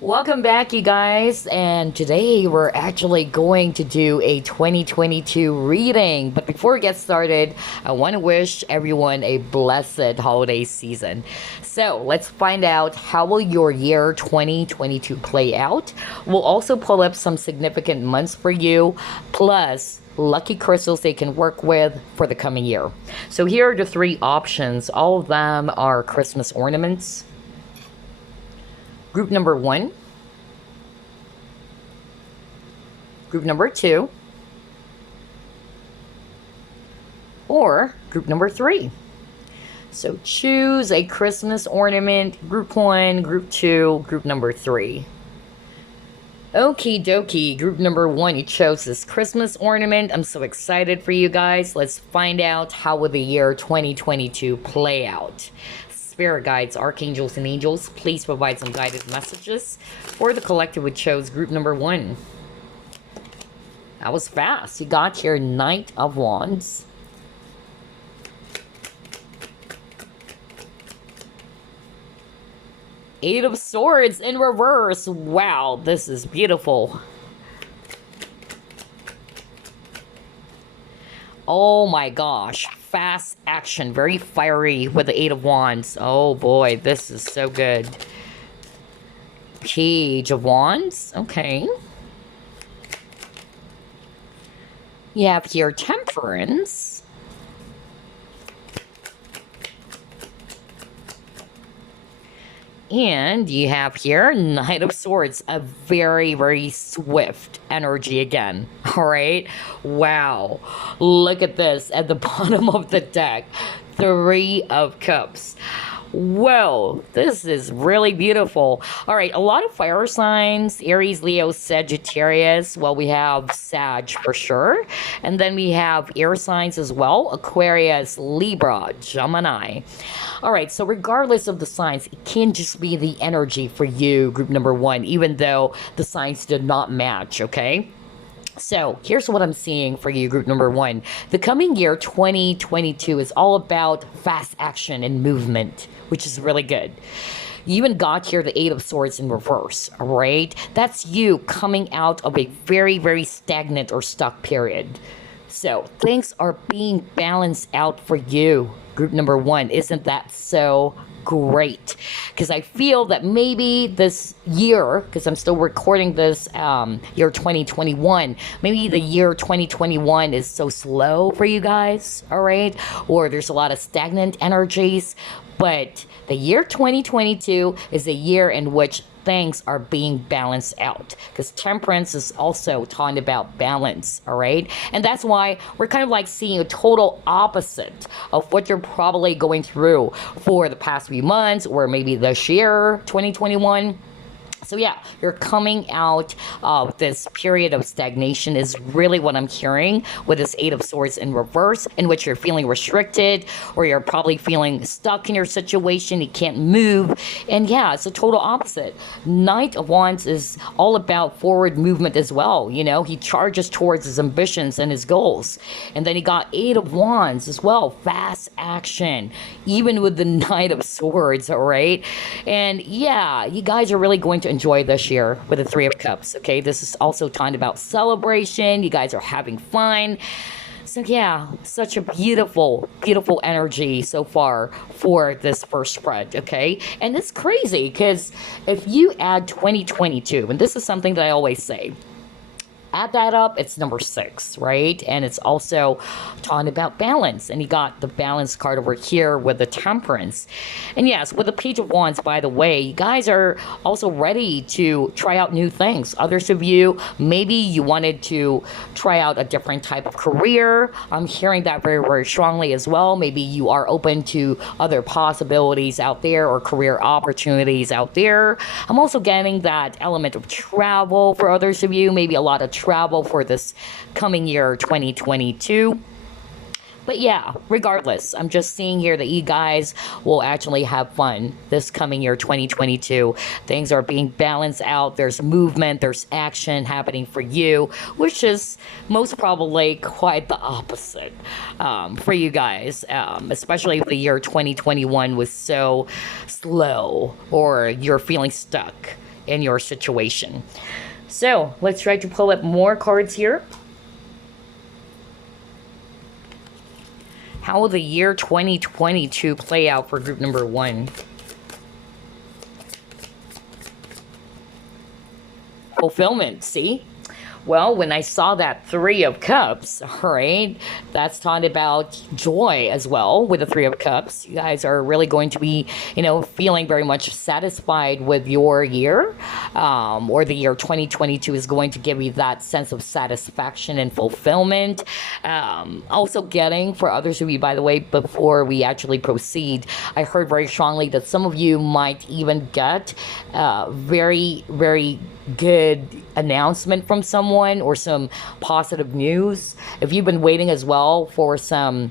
Welcome back, you guys. And today we're actually going to do a 2022 reading. But before we get started, I want to wish everyone a blessed holiday season. So let's find out how will your year 2022 play out. We'll also pull up some significant months for you, plus lucky crystals they can work with for the coming year. So here are the three options. All of them are Christmas ornaments. Group number one, group number two, or group number three. So choose a Christmas ornament, group one, group two, group number three. Okie dokie, group number one, you chose this Christmas ornament. I'm so excited for you guys. Let's find out how will the year 2022 play out. Spirit guides, archangels, and angels, please provide some guided messages for the collective who chose group number one. That was fast. You got your Knight of Wands. Eight of Swords in reverse. Wow, this is beautiful. Oh my gosh, fast action, very fiery with the Eight of Wands. Oh boy, this is so good. Page of Wands, okay. You have here Temperance. And you have here Knight of Swords, a very, very swift energy again. All right. Wow. Look at this at the bottom of the deck. Three of Cups. Whoa, this is really beautiful. All right, a lot of fire signs, Aries, Leo, Sagittarius. Well, we have Sag for sure. And then we have air signs as well, Aquarius, Libra, Gemini. All right, so regardless of the signs, it can just be the energy for you, group number one, even though the signs did not match, okay? So here's what I'm seeing for you, group number one. The coming year, 2022, is all about fast action and movement, which is really good. You even got here the Eight of Swords in reverse, all right? That's you coming out of a very, very stagnant or stuck period. So things are being balanced out for you, group number one. Isn't that so great? Because I feel that maybe this year, because I'm still recording this year 2021, maybe the year 2021 is so slow for you guys, all right? Or there's a lot of stagnant energies. But the year 2022 is a year in which things are being balanced out, because temperance is also talking about balance, all right? And that's why we're kind of like seeing a total opposite of what you're probably going through for the past few months or maybe this year 2021. So yeah, you're coming out of this period of stagnation is really what I'm hearing with this Eight of Swords in reverse, in which you're feeling restricted or you're probably feeling stuck in your situation. You can't move. And yeah, it's a total opposite. Knight of Wands is all about forward movement as well. You know, he charges towards his ambitions and his goals. And then he got Eight of Wands as well. Fast action, even with the Knight of Swords, all right? And yeah, you guys are really going to enjoy this year with the Three of Cups, okay? This is also talking about celebration. You guys are having fun. So yeah, such a beautiful, beautiful energy so far for this first spread, okay? And it's crazy because if you add 2022, and this is something that I always say, add that up, it's number 6, right? And it's also talking about balance. And you got the balance card over here with the temperance. And yes, with the Page of Wands, by the way, you guys are also ready to try out new things. Others of you, maybe you wanted to try out a different type of career. I'm hearing that very, very strongly as well. Maybe you are open to other possibilities out there or career opportunities out there. I'm also getting that element of travel for others of you, maybe a lot of travel for this coming year 2022. But yeah, regardless, I'm just seeing here that you guys will actually have fun this coming year 2022. Things are being balanced out. There's movement, there's action happening for you, which is most probably quite the opposite for you guys, especially if the year 2021 was so slow or you're feeling stuck. in your situation. So let's try to pull up more cards here. How will the year 2022 play out for group number 1? Fulfillment, see? Well, when I saw that Three of Cups, all right, that's talking about joy as well with the Three of Cups. You guys are really going to be, feeling very much satisfied with your year, or the year 2022 is going to give you that sense of satisfaction and fulfillment. Also getting, for others of you, by the way, before we actually proceed, I heard very strongly that some of you might even get very, very good announcement from someone or some positive news. If you've been waiting as well for some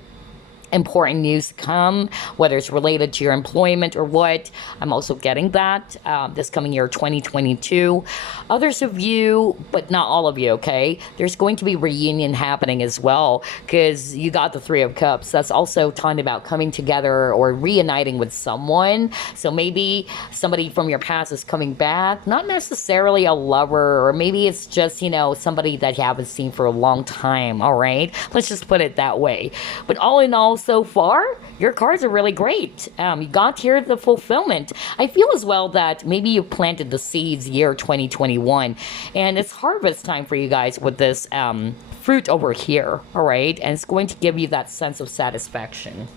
important news to come, whether it's related to your employment or what, I'm also getting that this coming year 2022. Others of you, but not all of you, okay, there's going to be reunion happening as well, because you got the Three of Cups. That's also talking about coming together or reuniting with someone. So maybe somebody from your past is coming back, not necessarily a lover, or maybe it's just somebody that you haven't seen for a long time. All right, let's just put it that way. But all in all, so far, your cards are really great. You got here the fulfillment. I feel as well that maybe you planted the seeds year 2021, and it's harvest time for you guys with this fruit over here, all right? And it's going to give you that sense of satisfaction.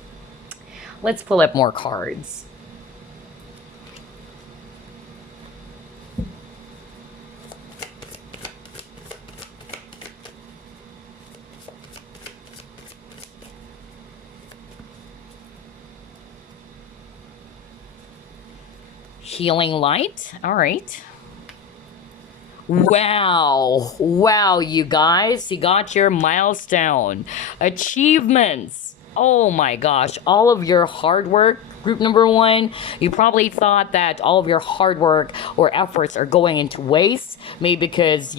Let's pull up more cards. Healing light. All right. Wow, you guys, you got your milestone achievements. Oh my gosh, all of your hard work, group number 1, you probably thought that all of your hard work or efforts are going into waste, maybe because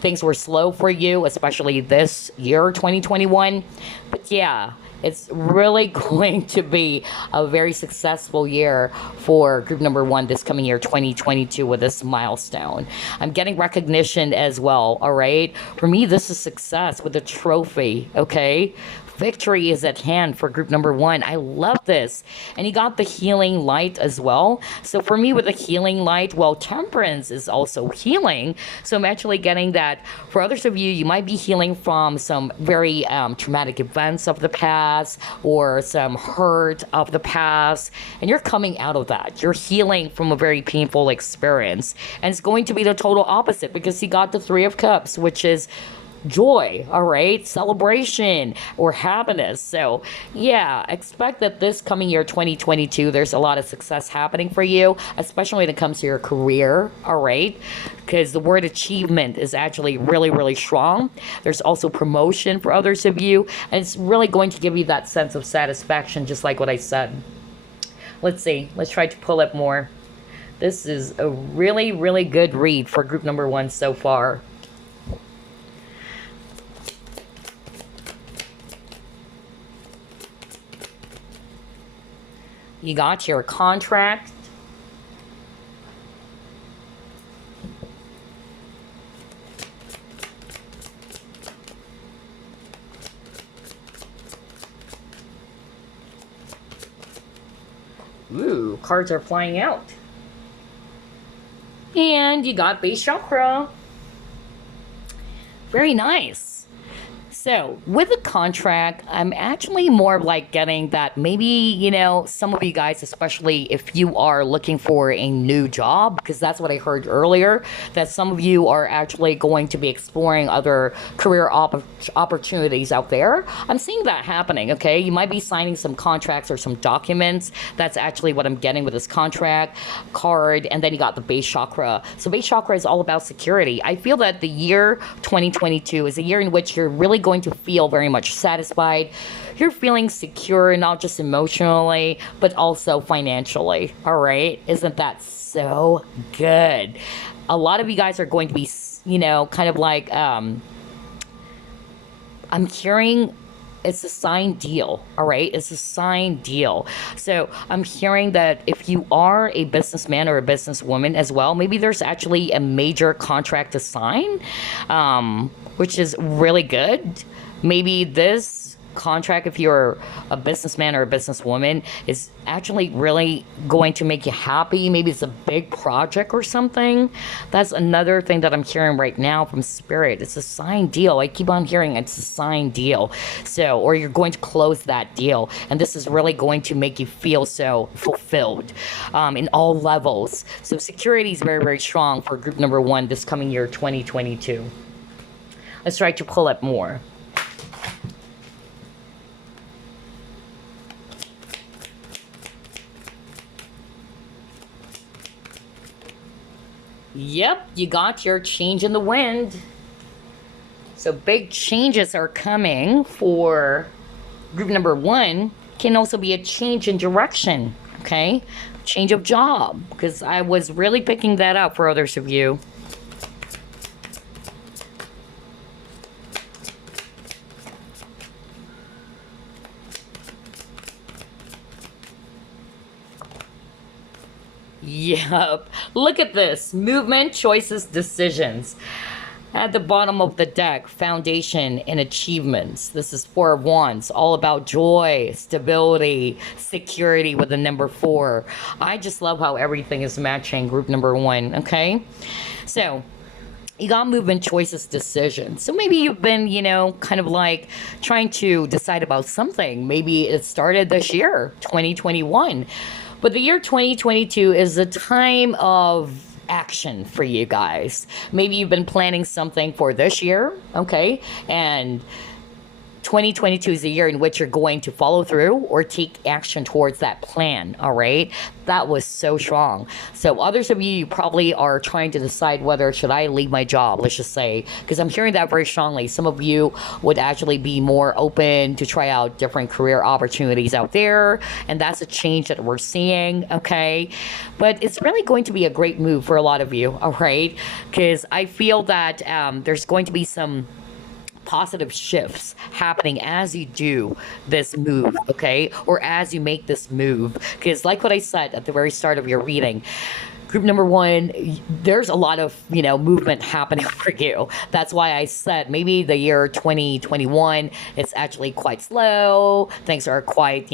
things were slow for you, especially this year 2021. But yeah, it's really going to be a very successful year for group number 1 this coming year 2022 with this milestone. I'm getting recognition as well, all right? For me, this is success with a trophy, okay? Victory is at hand for group number 1. I love this. And you got the healing light as well. So for me with the healing light, well, temperance is also healing. So I'm actually getting that for others of you, you might be healing from some very traumatic events of the past or some hurt of the past. And you're coming out of that. You're healing from a very painful experience. And it's going to be the total opposite because you got the Three of Cups, which is joy, all right, celebration or happiness. So yeah, expect that this coming year 2022 there's a lot of success happening for you, especially when it comes to your career, all right, because the word achievement is actually really, really strong. There's also promotion for others of you, and it's really going to give you that sense of satisfaction, just like what I said. Let's see, let's try to pull up more. This is a really, really good read for group number 1 so far. You got your contract. Ooh, cards are flying out. And you got base chakra. Very nice. So with the contract, I'm actually more like getting that maybe, some of you guys, especially if you are looking for a new job, because that's what I heard earlier, that some of you are actually going to be exploring other career opportunities out there. I'm seeing that happening, okay? You might be signing some contracts or some documents. That's actually what I'm getting with this contract card. And then you got the base chakra. So base chakra is all about security. I feel that the year 2022 is a year in which you're really going to feel very much satisfied. You're feeling secure, not just emotionally, but also financially. All right. Isn't that so good? A lot of you guys are going to be, kind of like, I'm hearing it's a signed deal, all right? It's a signed deal. So I'm hearing that if you are a businessman or a businesswoman as well, maybe there's actually a major contract to sign, which is really good. Maybe this contract, if you're a businessman or a businesswoman, is actually really going to make you happy. Maybe it's a big project or something. That's another thing that I'm hearing right now from spirit. It's a signed deal. I keep on hearing it's a signed deal. So, or you're going to close that deal, and this is really going to make you feel so fulfilled in all levels. So security is very, very strong for group number one this coming year, 2022. Let's try to pull up more. Yep, you got your change in the wind. So big changes are coming for group number one. Can also be a change in direction, okay? Change of job, because I was really picking that up for others of you. Yep. Look at this. Movement, choices, decisions. At the bottom of the deck, foundation and achievements. This is Four of Wands, all about joy, stability, security with the number 4. I just love how everything is matching group number 1, okay? So, you got movement, choices, decisions. So maybe you've been, kind of like trying to decide about something. Maybe it started this year, 2021. But the year 2022 is a time of action for you guys. Maybe you've been planning something for this year, okay? And 2022 is the year in which you're going to follow through or take action towards that plan, all right? That was so strong. So others of you probably are trying to decide whether should I leave my job, let's just say, because I'm hearing that very strongly. Some of you would actually be more open to try out different career opportunities out there, and that's a change that we're seeing, okay? But it's really going to be a great move for a lot of you, all right? Because I feel that there's going to be some positive shifts happening as you do this move, okay? Or as you make this move. Because like what I said at the very start of your reading, group number 1, there's a lot of, movement happening for you. That's why I said maybe the year 2021, it's actually quite slow. Things are quite,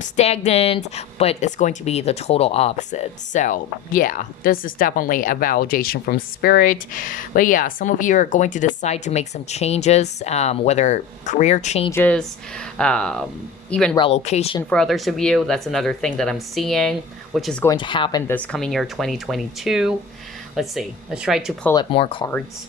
stagnant, but it's going to be the total opposite. So yeah, this is definitely a validation from spirit. But yeah, some of you are going to decide to make some changes, whether career changes, even relocation for others of you. That's another thing that I'm seeing, which is going to happen this coming year 2022. Let's see. Let's try to pull up more cards.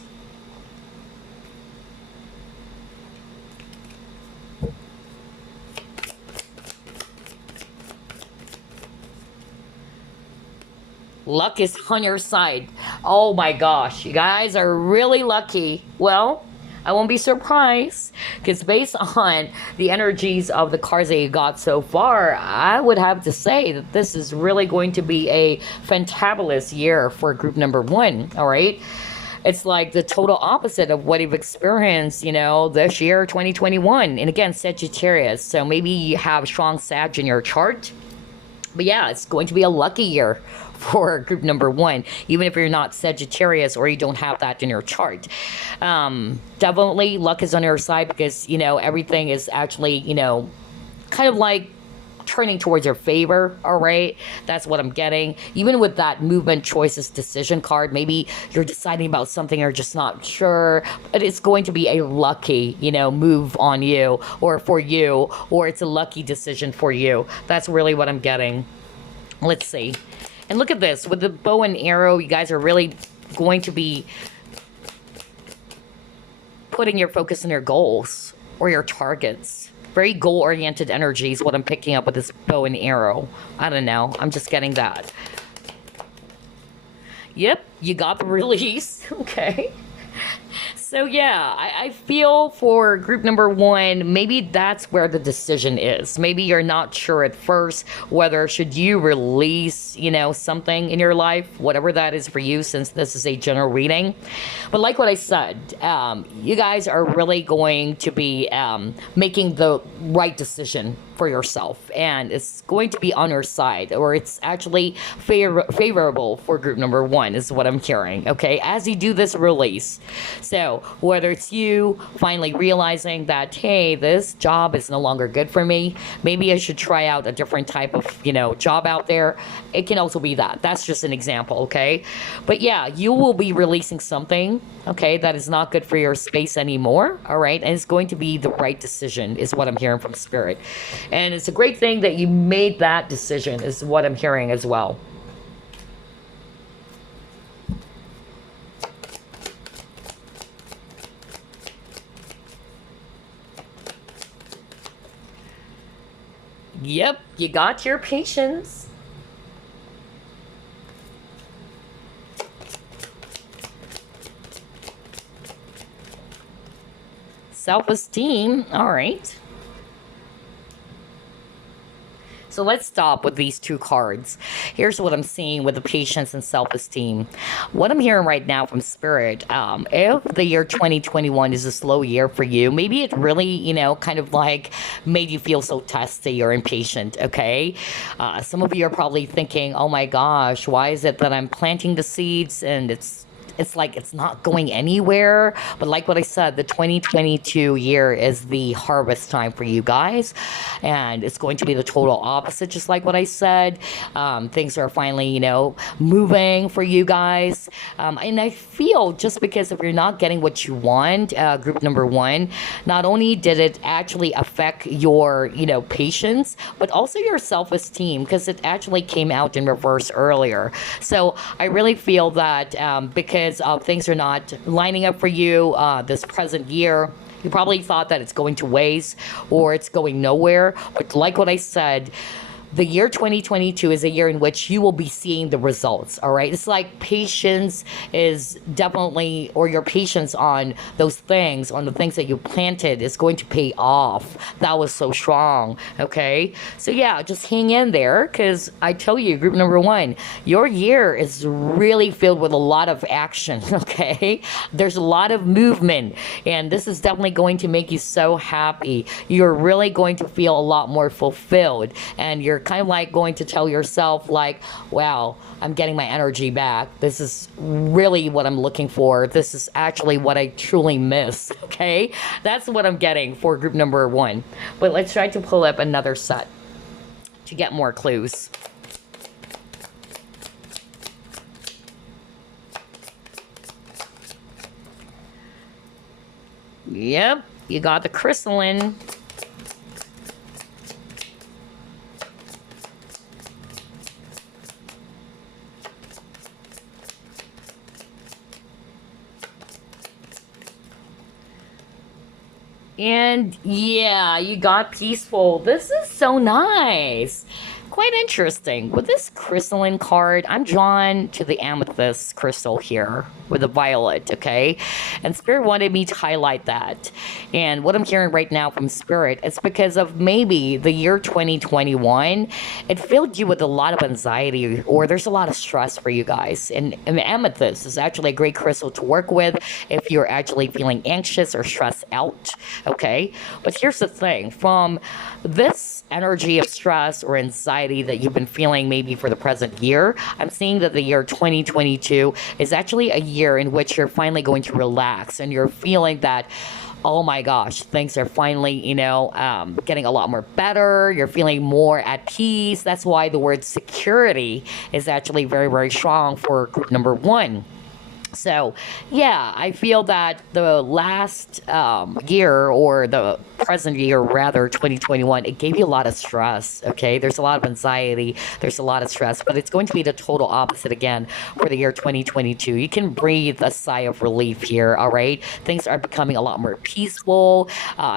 Luck is on your side. Oh my gosh, you guys are really lucky. Well, I won't be surprised, because based on the energies of the cards that you got so far, I would have to say that this is really going to be a fantabulous year for group number 1, all right? It's like the total opposite of what you've experienced, this year, 2021. And again, Sagittarius. So maybe you have strong Sag in your chart. But yeah, it's going to be a lucky year for group number 1, even if you're not Sagittarius or you don't have that in your chart. Definitely luck is on your side, because, everything is actually, kind of like turning towards your favor, all right? That's what I'm getting. Even with that movement, choices, decision card, maybe you're deciding about something or just not sure, but it's going to be a lucky, move on you or for you, or it's a lucky decision for you. That's really what I'm getting. Let's see. And look at this. With the bow and arrow, you guys are really going to be putting your focus on your goals or your targets. Very goal-oriented energy is what I'm picking up with this bow and arrow. I don't know. I'm just getting that. Yep, you got the release. Okay. So yeah, I feel for group number one, maybe that's where the decision is. Maybe you're not sure at first whether should you release, something in your life, whatever that is for you, since this is a general reading. But like what I said, you guys are really going to be making the right decision for yourself, and it's going to be on your side, or it's actually favorable for group number one, is what I'm hearing. Okay, as you do this release. So whether it's you finally realizing that, hey, this job is no longer good for me, maybe I should try out a different type of job out there. It can also be that. That's just an example. Okay, but yeah, you will be releasing something, okay, that is not good for your space anymore. All right, and it's going to be the right decision, is what I'm hearing from spirit. And it's a great thing that you made that decision, is what I'm hearing as well. Yep, you got your patience. Self-esteem, all right. So let's stop with these two cards. Here's what I'm seeing with the patience and self-esteem. What I'm hearing right now from spirit, if the year 2021 is a slow year for you, maybe it really, kind of like made you feel so testy or impatient, okay? Some of you are probably thinking, oh my gosh, why is it that I'm planting the seeds and it's like it's not going anywhere. But like what I said, the 2022 year is the harvest time for you guys, and it's going to be the total opposite, just like what I said. Things are finally, moving for you guys. And I feel just because if you're not getting what you want, group number one, not only did it actually affect your, patience, but also your self-esteem, because it actually came out in reverse earlier. So I really feel that because things are not lining up for you this present year, you probably thought that it's going to waste or it's going nowhere. But like what I said, the year 2022 is a year in which you will be seeing the results. All right, it's like patience is definitely, or your patience on those things, on the things that you planted, is going to pay off. That was so strong. Okay, so yeah, just hang in there, because I tell you, group number one, your year is really filled with a lot of action. Okay, there's a lot of movement, and this is definitely going to make you so happy. You're really going to feel a lot more fulfilled, and you're kind of like going to tell yourself like, wow, I'm getting my energy back. This is really what I'm looking for. This is actually what I truly miss. Okay, that's what I'm getting for group number one. But let's try to pull up another set to get more clues. Yep, you got the crystalline. And yeah, you got peaceful. This is so nice. Quite interesting. With this crystalline card, I'm drawn to the amethyst crystal here with the violet, okay? And Spirit wanted me to highlight that. And what I'm hearing right now from Spirit is because of maybe the year 2021, it filled you with a lot of anxiety, or there's a lot of stress for you guys. And amethyst is actually a great crystal to work with if you're actually feeling anxious or stressed out, okay? But here's the thing, from this energy of stress or anxiety that you've been feeling maybe for the present year, I'm seeing that the year 2022 is actually a year in which you're finally going to relax, and you're feeling that, oh my gosh, things are finally, getting a lot more better. You're feeling more at peace. That's why the word security is actually very, very strong for group number one. So, yeah, I feel that the last year, or the present year, rather 2021, it gave you a lot of stress. Okay, there's a lot of anxiety, there's a lot of stress, but it's going to be the total opposite again for the year 2022. You can breathe a sigh of relief here. All right, things are becoming a lot more peaceful.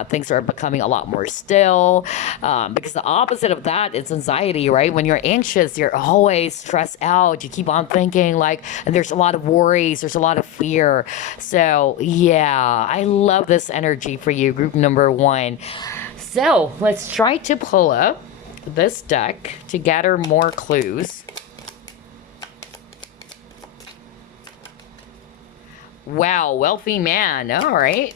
Things are becoming a lot more still, because the opposite of that is anxiety, right? When you're anxious, you're always stressed out. You keep on thinking, like, and there's a lot of worries, there's a lot of fear. So yeah, I love this energy for you, group number one. So let's try to pull up this deck to gather more clues. Wow, wealthy man. All right.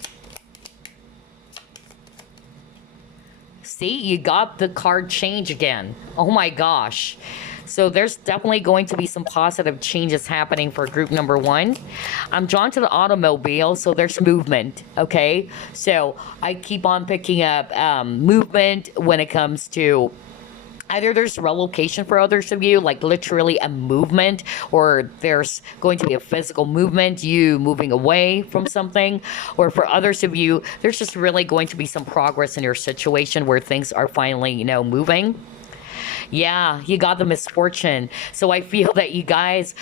See, you got the card change again. Oh my gosh. So there's definitely going to be some positive changes happening for group number one. I'm drawn to the automobile, so there's movement, okay? So I keep on picking up movement when it comes to either there's relocation for others of you, like literally a movement, or there's going to be a physical movement, you moving away from something, or for others of you, there's just really going to be some progress in your situation where things are finally, moving. Yeah, you got the misfortune. So I feel that you guys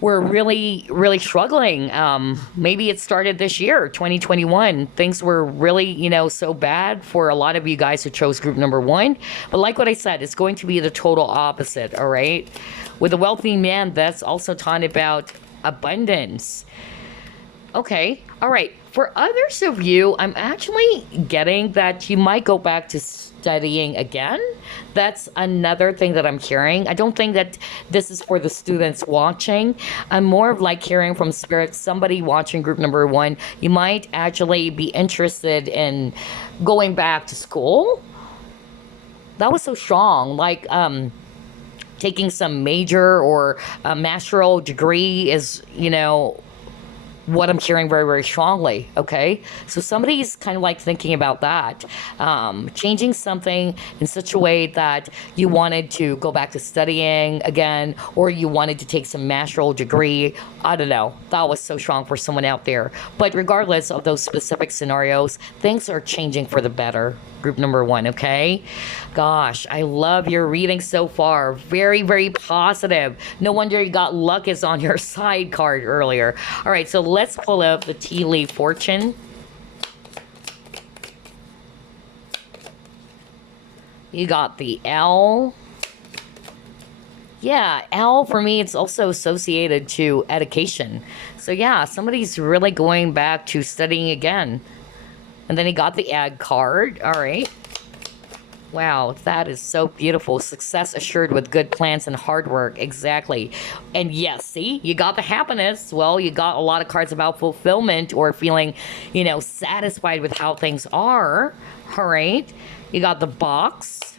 were really, really struggling. Maybe it started this year, 2021. Things were really, so bad for a lot of you guys who chose group number one. But like what I said, it's going to be the total opposite, all right? With a wealthy man, that's also talking about abundance. Okay, all right. For others of you, I'm actually getting that you might go back to studying again. That's another thing that I'm hearing. I don't think that this is for the students watching. I'm more of like hearing from spirit, somebody watching group number one, you might actually be interested in going back to school. That was so strong. Like, taking some major or a master's degree is, what I'm hearing very, very strongly. Okay. So somebody's kind of like thinking about that, changing something in such a way that you wanted to go back to studying again, or you wanted to take some master's degree. I don't know. That was so strong for someone out there. But regardless of those specific scenarios, things are changing for the better. Group number one, okay? Gosh, I love your reading so far. Very, very positive. No wonder you got luck is on your side card earlier. All right, so let's pull up the tea leaf fortune. You got the L. Yeah, L for me, it's also associated to education. So yeah, somebody's really going back to studying again. And then he got the egg card. All right. Wow, that is so beautiful. Success assured with good plans and hard work. Exactly. And yes, see, you got the happiness. Well, you got a lot of cards about fulfillment or feeling, satisfied with how things are. All right. You got the box.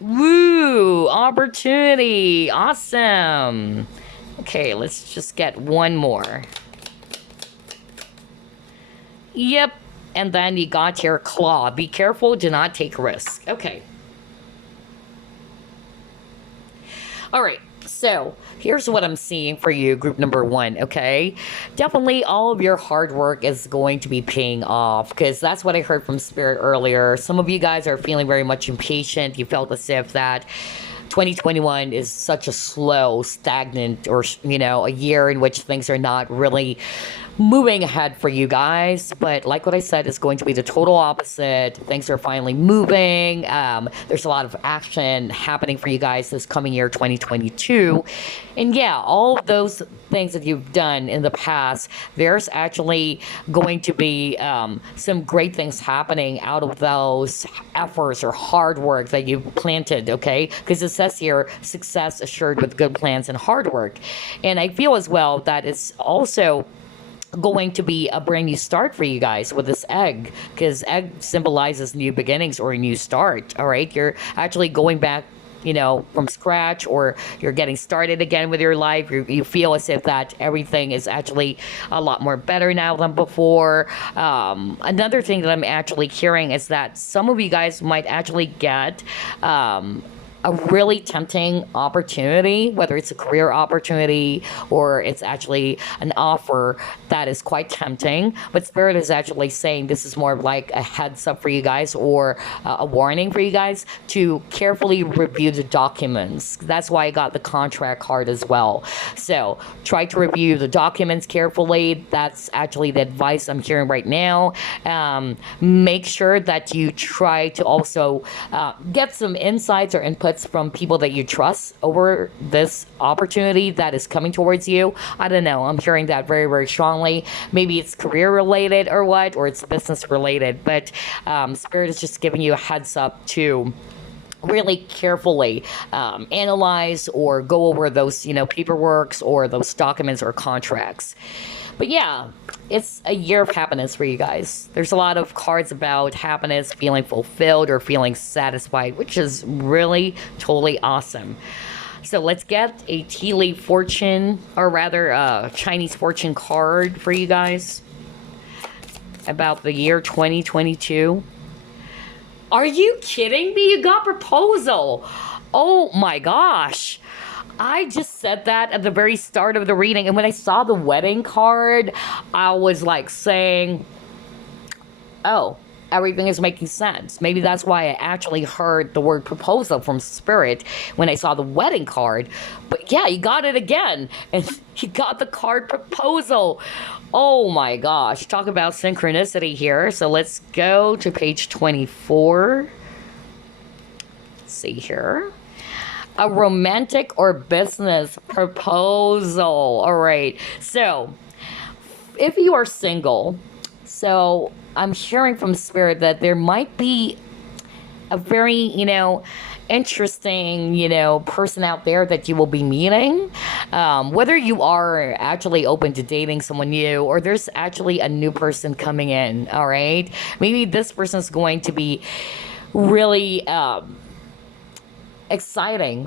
Woo! Opportunity. Awesome. Okay, let's just get one more. Yep. And then you got your claw. Be careful, do not take risks. Okay. All right. So here's what I'm seeing for you, group number one, okay? Definitely all of your hard work is going to be paying off, because that's what I heard from Spirit earlier. Some of you guys are feeling very much impatient. You felt as if that 2021 is such a slow, stagnant, or, a year in which things are not really moving ahead for you guys. But like what I said, it's going to be the total opposite. Things are finally moving. There's a lot of action happening for you guys this coming year, 2022. And yeah, all of those things that you've done in the past, there's actually going to be some great things happening out of those efforts or hard work that you've planted, okay? Because it says here, success assured with good plans and hard work. And I feel as well that it's also going to be a brand new start for you guys with this egg, because egg symbolizes new beginnings or a new start. All right, you're actually going back, from scratch, or you're getting started again with your life. You feel as if that everything is actually a lot more better now than before. Another thing that I'm actually hearing is that some of you guys might actually get a really tempting opportunity, whether it's a career opportunity or it's actually an offer that is quite tempting. But Spirit is actually saying this is more of like a heads up for you guys, or a warning for you guys to carefully review the documents. That's why I got the contract card as well. So try to review the documents carefully. That's actually the advice I'm hearing right now. Make sure that you try to also get some insights or inputs from people that you trust over this opportunity that is coming towards you. I don't know. I'm hearing that very, very strongly. Maybe it's career related or what, or it's business related. But Spirit is just giving you a heads up to really carefully analyze or go over those, paperworks or those documents or contracts. But yeah, it's a year of happiness for you guys. There's a lot of cards about happiness, feeling fulfilled or feeling satisfied, which is really totally awesome. So let's get a tea leaf fortune, or rather a Chinese fortune card for you guys about the year 2022. Are you kidding me? You got proposal. Oh my gosh. I just said that at the very start of the reading, and when I saw the wedding card, I was like saying, oh, everything is making sense. Maybe that's why I actually heard the word proposal from Spirit when I saw the wedding card. But yeah, you got it again, and you got the card proposal. Oh my gosh, talk about synchronicity here. So let's go to page 24. Let's see here. A romantic or business proposal. All right. So if you are single, so I'm hearing from Spirit that there might be a very, interesting, person out there that you will be meeting. Whether you are actually open to dating someone new, or there's actually a new person coming in. All right. Maybe this person is going to be really, exciting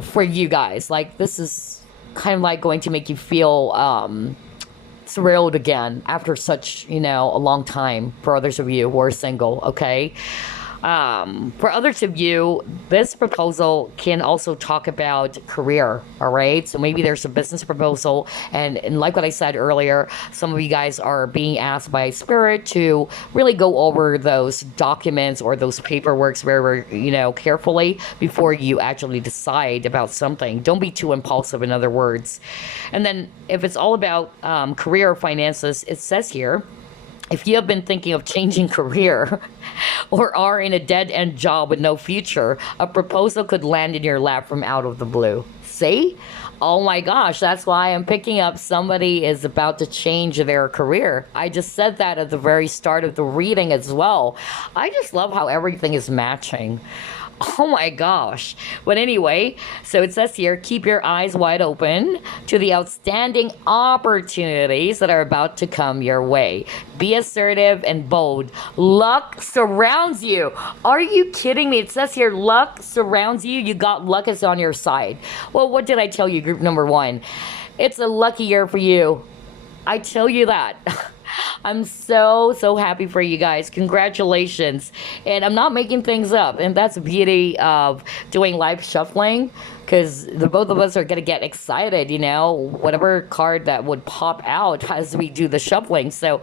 for you guys. Like, this is kind of like going to make you feel thrilled again after such, a long time, for others of you who are single. Okay. For others of you, this proposal can also talk about career, all right? So maybe there's a business proposal, and like what I said earlier, some of you guys are being asked by Spirit to really go over those documents or those paperworks very, very, carefully before you actually decide about something. Don't be too impulsive, in other words. And then if it's all about career or finances, it says here, if you have been thinking of changing career or are in a dead-end job with no future, a proposal could land in your lap from out of the blue. See? Oh my gosh, that's why I'm picking up somebody is about to change their career. I just said that at the very start of the reading as well. I just love how everything is matching. Oh my gosh. But anyway, so it says here, keep your eyes wide open to the outstanding opportunities that are about to come your way. Be assertive and bold. Luck surrounds you. Are you kidding me? It says here, luck surrounds you. You got luck is on your side. Well, what did I tell you, group number one? It's a lucky year for you. I tell you that. I'm so happy for you guys. Congratulations. And I'm not making things up. And that's the beauty of doing live shuffling, because the both of us are going to get excited, whatever card that would pop out as we do the shuffling. So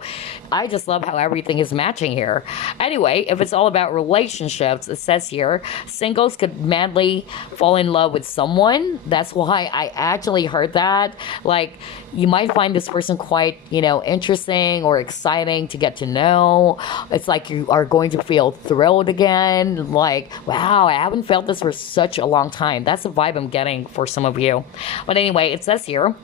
I just love how everything is matching here. Anyway, if it's all about relationships, it says here, singles could madly fall in love with someone. That's why I actually heard that. Like, you might find this person quite, interesting or exciting to get to know. It's like you are going to feel thrilled again. Like, wow, I haven't felt this for such a long time. That's the vibe I'm getting for some of you. But anyway, it says here,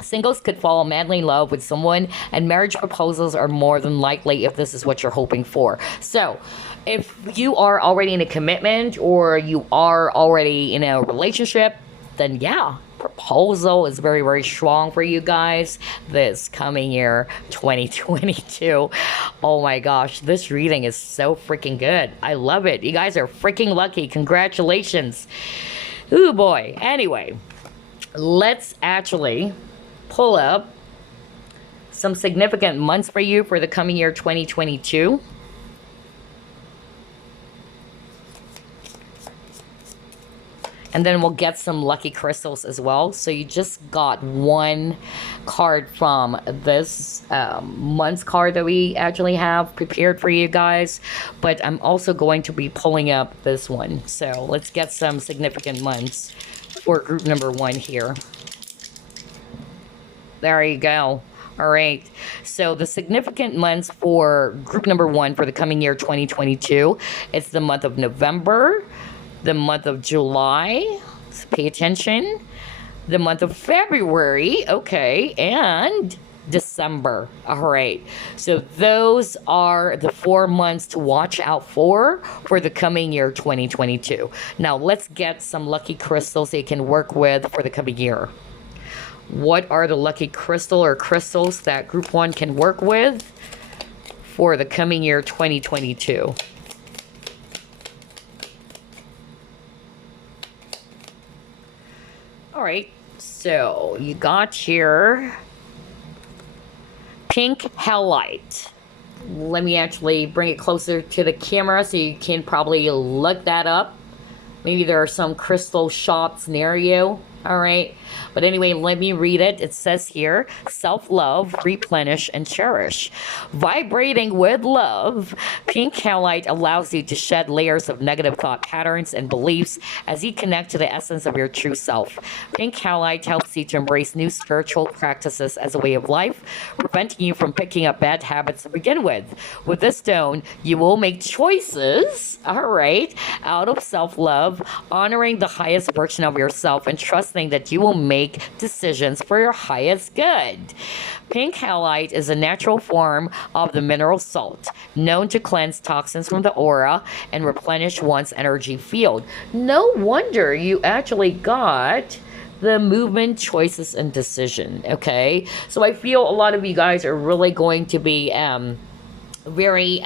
singles could fall madly in love with someone, and marriage proposals are more than likely if this is what you're hoping for. So if you are already in a commitment or you are already in a relationship, then yeah, proposal is very, very strong for you guys this coming year 2022. Oh my gosh, this reading is so freaking good. I love it. You guys are freaking lucky. Congratulations. Ooh boy. Anyway, let's actually pull up some significant months for you for the coming year 2022. And then we'll get some lucky crystals as well. So you just got one card from this month's card that we actually have prepared for you guys. But I'm also going to be pulling up this one. So let's get some significant months for group number 1 here. There you go. All right. So the significant months for group number 1 for the coming year 2022, it's the month of November, the month of July, so pay attention, the month of February, okay, and December. All right. So those are the 4 months to watch out for the coming year 2022. Now let's get some lucky crystals that you can work with for the coming year. What are the lucky crystal or crystals that group 1 can work with for the coming year 2022? All right, so you got here pink halite. Let me actually bring it closer to the camera so you can probably look that up. Maybe there are some crystal shops near you. All right. But anyway, let me read it. It says here, self-love, replenish, and cherish. Vibrating with love, pink halite allows you to shed layers of negative thought patterns and beliefs as you connect to the essence of your true self. Pink halite helps you to embrace new spiritual practices as a way of life, preventing you from picking up bad habits to begin with. With this stone, you will make choices, all right, out of self-love, honoring the highest version of yourself and trusting that you will make decisions for your highest good. Pink halite is a natural form of the mineral salt, known to cleanse toxins from the aura and replenish one's energy field. No wonder you actually got the movement, choices, and decision. Okay, so I feel a lot of you guys are really going to be very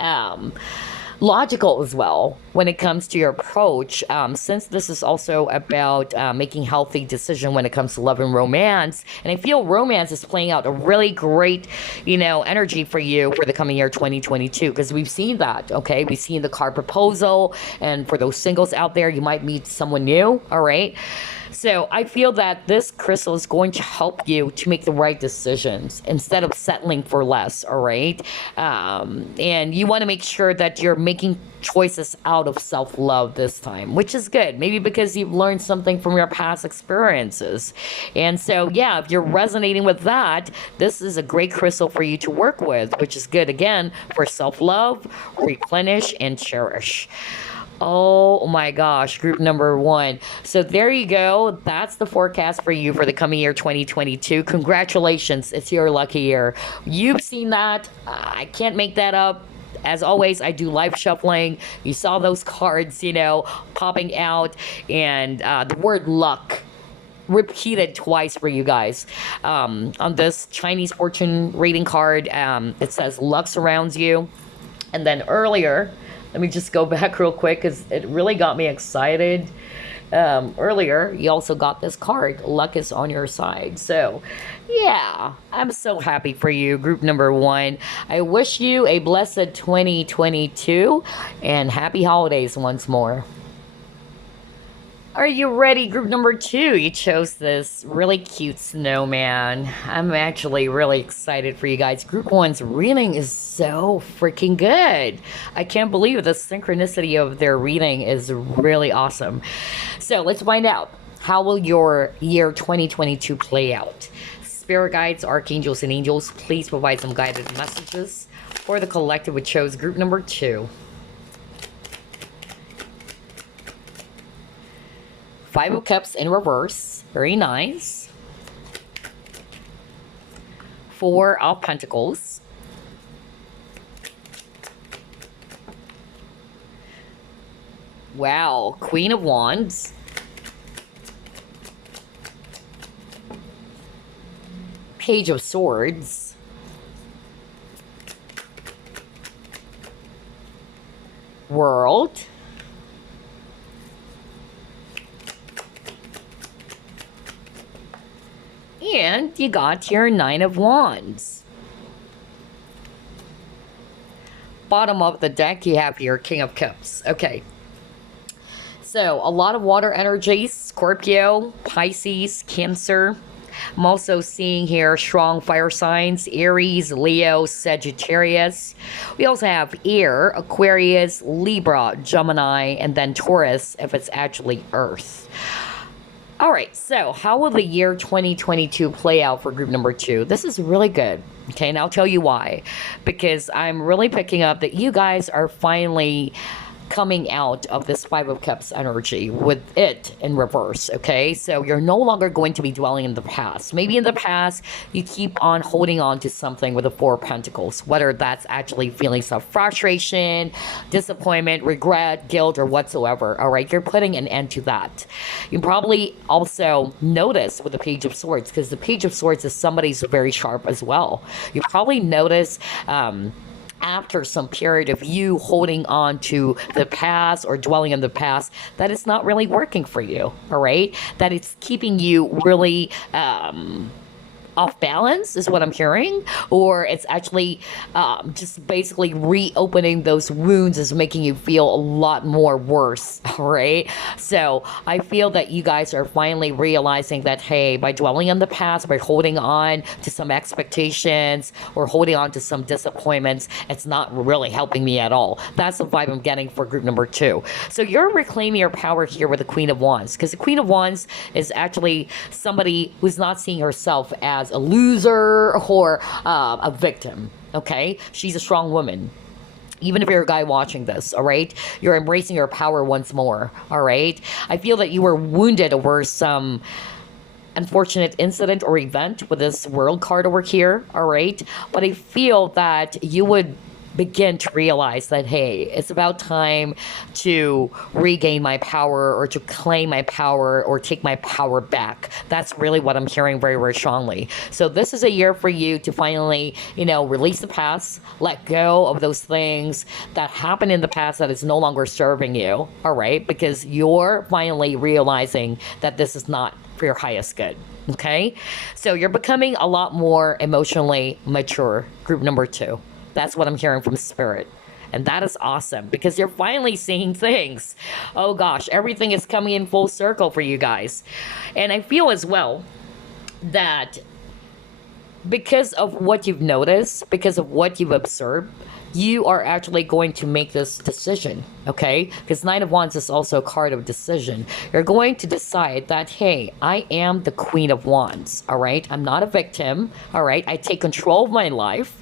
logical as well when it comes to your approach, since this is also about making healthy decision when it comes to love and romance. And I feel romance is playing out a really great, energy for you for the coming year 2022, because we've seen that. Okay, we've seen the card proposal, and for those singles out there, you might meet someone new. All right. So I feel that this crystal is going to help you to make the right decisions instead of settling for less, all right? And you want to make sure that you're making choices out of self-love this time, which is good. Maybe because you've learned something from your past experiences. And so, yeah, if you're resonating with that, this is a great crystal for you to work with, which is good, again, for self-love, replenish, and cherish. Oh my gosh, group number 1. So there you go. That's the forecast for you for the coming year 2022. Congratulations. It's your lucky year. You've seen that. I can't make that up. As always, I do live shuffling. You saw those cards, popping out, and the word luck repeated twice for you guys. On this Chinese fortune reading card, it says luck surrounds you. And then earlier, let me just go back real quick because it really got me excited. Earlier, you also got this card, luck is on your side. So, yeah, I'm so happy for you, group number 1. I wish you a blessed 2022 and happy holidays once more. Are you ready, group number 2? You chose this really cute snowman. I'm actually really excited for you guys. Group 1's reading is so freaking good. I can't believe the synchronicity of their reading is really awesome. So let's find out. How will your year 2022 play out? Spirit guides, archangels, and angels, please provide some guided messages for the collective which chose group number 2. 5 of Cups in reverse. Very nice. 4 of Pentacles. Wow. Queen of Wands. Page of Swords. World. And you got your 9 of Wands. Bottom of the deck, you have your King of Cups. Okay. So, a lot of water energies, Scorpio, Pisces, Cancer. I'm also seeing here strong fire signs, Aries, Leo, Sagittarius. We also have air, Aquarius, Libra, Gemini, and then Taurus if it's actually Earth. All right, so how will the year 2022 play out for group number 2? This is really good. Okay, and I'll tell you why. Because I'm really picking up that you guys are finally coming out of this Five of Cups energy with it in reverse, okay? So you're no longer going to be dwelling in the past. Maybe in the past, you keep on holding on to something with the Four of Pentacles, whether that's actually feelings of frustration, disappointment, regret, guilt, or whatsoever, all right? You're putting an end to that. You probably also notice with the Page of Swords, because the Page of Swords is somebody's very sharp as well. You probably notice, after some period of you holding on to the past or dwelling in the past, that it's not really working for you, all right? That it's keeping you really off balance is what I'm hearing, or it's actually just basically reopening those wounds is making you feel a lot more worse, all right? So I feel that you guys are finally realizing that, hey, by dwelling on the past, by holding on to some expectations or holding on to some disappointments, it's not really helping me at all. That's the vibe I'm getting for group number 2. So you're reclaiming your power here with the Queen of Wands, because the Queen of Wands is actually somebody who's not seeing herself as a loser or a victim, okay? She's a strong woman. Even if you're a guy watching this, all right? You're embracing your power once more, all right? I feel that you were wounded over some unfortunate incident or event with this World card over here, all right? But I feel that you would begin to realize that, hey, it's about time to regain my power or to claim my power or take my power back. That's really what I'm hearing very, very strongly. So this is a year for you to finally, release the past, let go of those things that happened in the past that is no longer serving you, all right? Because you're finally realizing that this is not for your highest good, okay? So you're becoming a lot more emotionally mature, group number 2. That's what I'm hearing from Spirit. And that is awesome because you're finally seeing things. Oh gosh, everything is coming in full circle for you guys. And I feel as well that because of what you've noticed, because of what you've observed, you are actually going to make this decision, okay? Because Nine of Wands is also a card of decision. You're going to decide that, hey, I am the Queen of Wands, all right? I'm not a victim, all right? I take control of my life,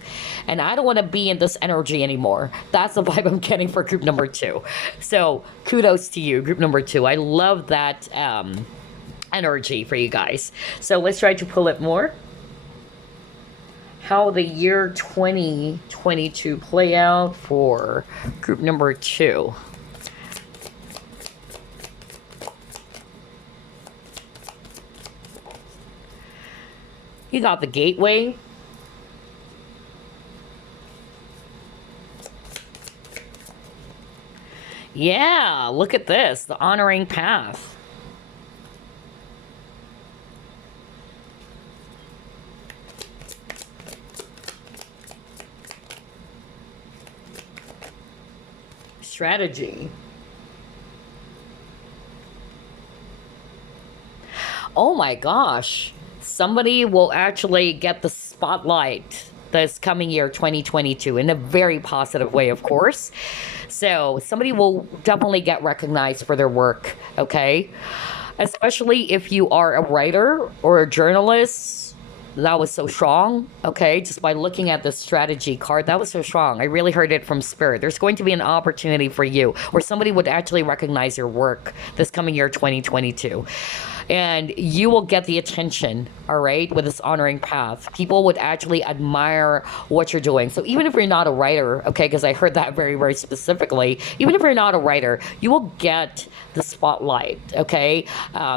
and I don't want to be in this energy anymore. That's the vibe I'm getting for group number 2. So kudos to you, group number 2. I love that energy for you guys. So let's try to pull it more. How the year 2022 play out for group number 2. You got the gateway. Yeah, look at this, the honoring path. Strategy. Oh my gosh. Somebody will actually get the spotlight this coming year 2022 in a very positive way, of course. So somebody will definitely get recognized for their work, okay? Especially if you are a writer or a journalist. That was so strong, okay? Just by looking at the strategy card, that was so strong. I really heard it from Spirit. There's going to be an opportunity for you where somebody would actually recognize your work this coming year 2022. And you will get the attention, all right, with this honoring path. People would actually admire what you're doing. So even if you're not a writer, okay, because I heard that very, very specifically, even if you're not a writer, you will get the spotlight, okay?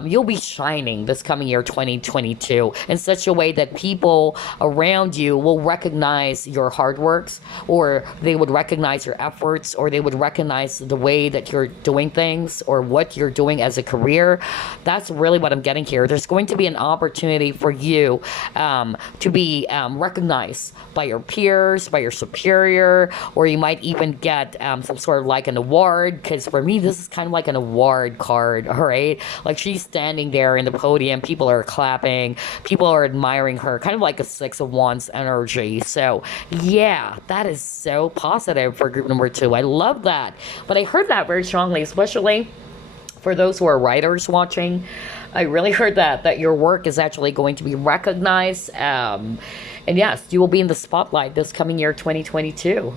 You'll be shining this coming year 2022 in such a way that people around you will recognize your hard works, or they would recognize your efforts, or they would recognize the way that you're doing things or what you're doing as a career. That's really what I'm getting here. There's going to be an opportunity for you to be recognized by your peers, by your superior, or you might even get some sort of like an award. Because for me, this is kind of like an award card, all right? Like she's standing there in the podium, people are clapping, people are admiring her, kind of like a Six of Wands energy. So, yeah, that is so positive for group number two. I love that. But I heard that very strongly, especially for those who are writers watching. I really heard that your work is actually going to be recognized. And yes, you will be in the spotlight this coming year, 2022.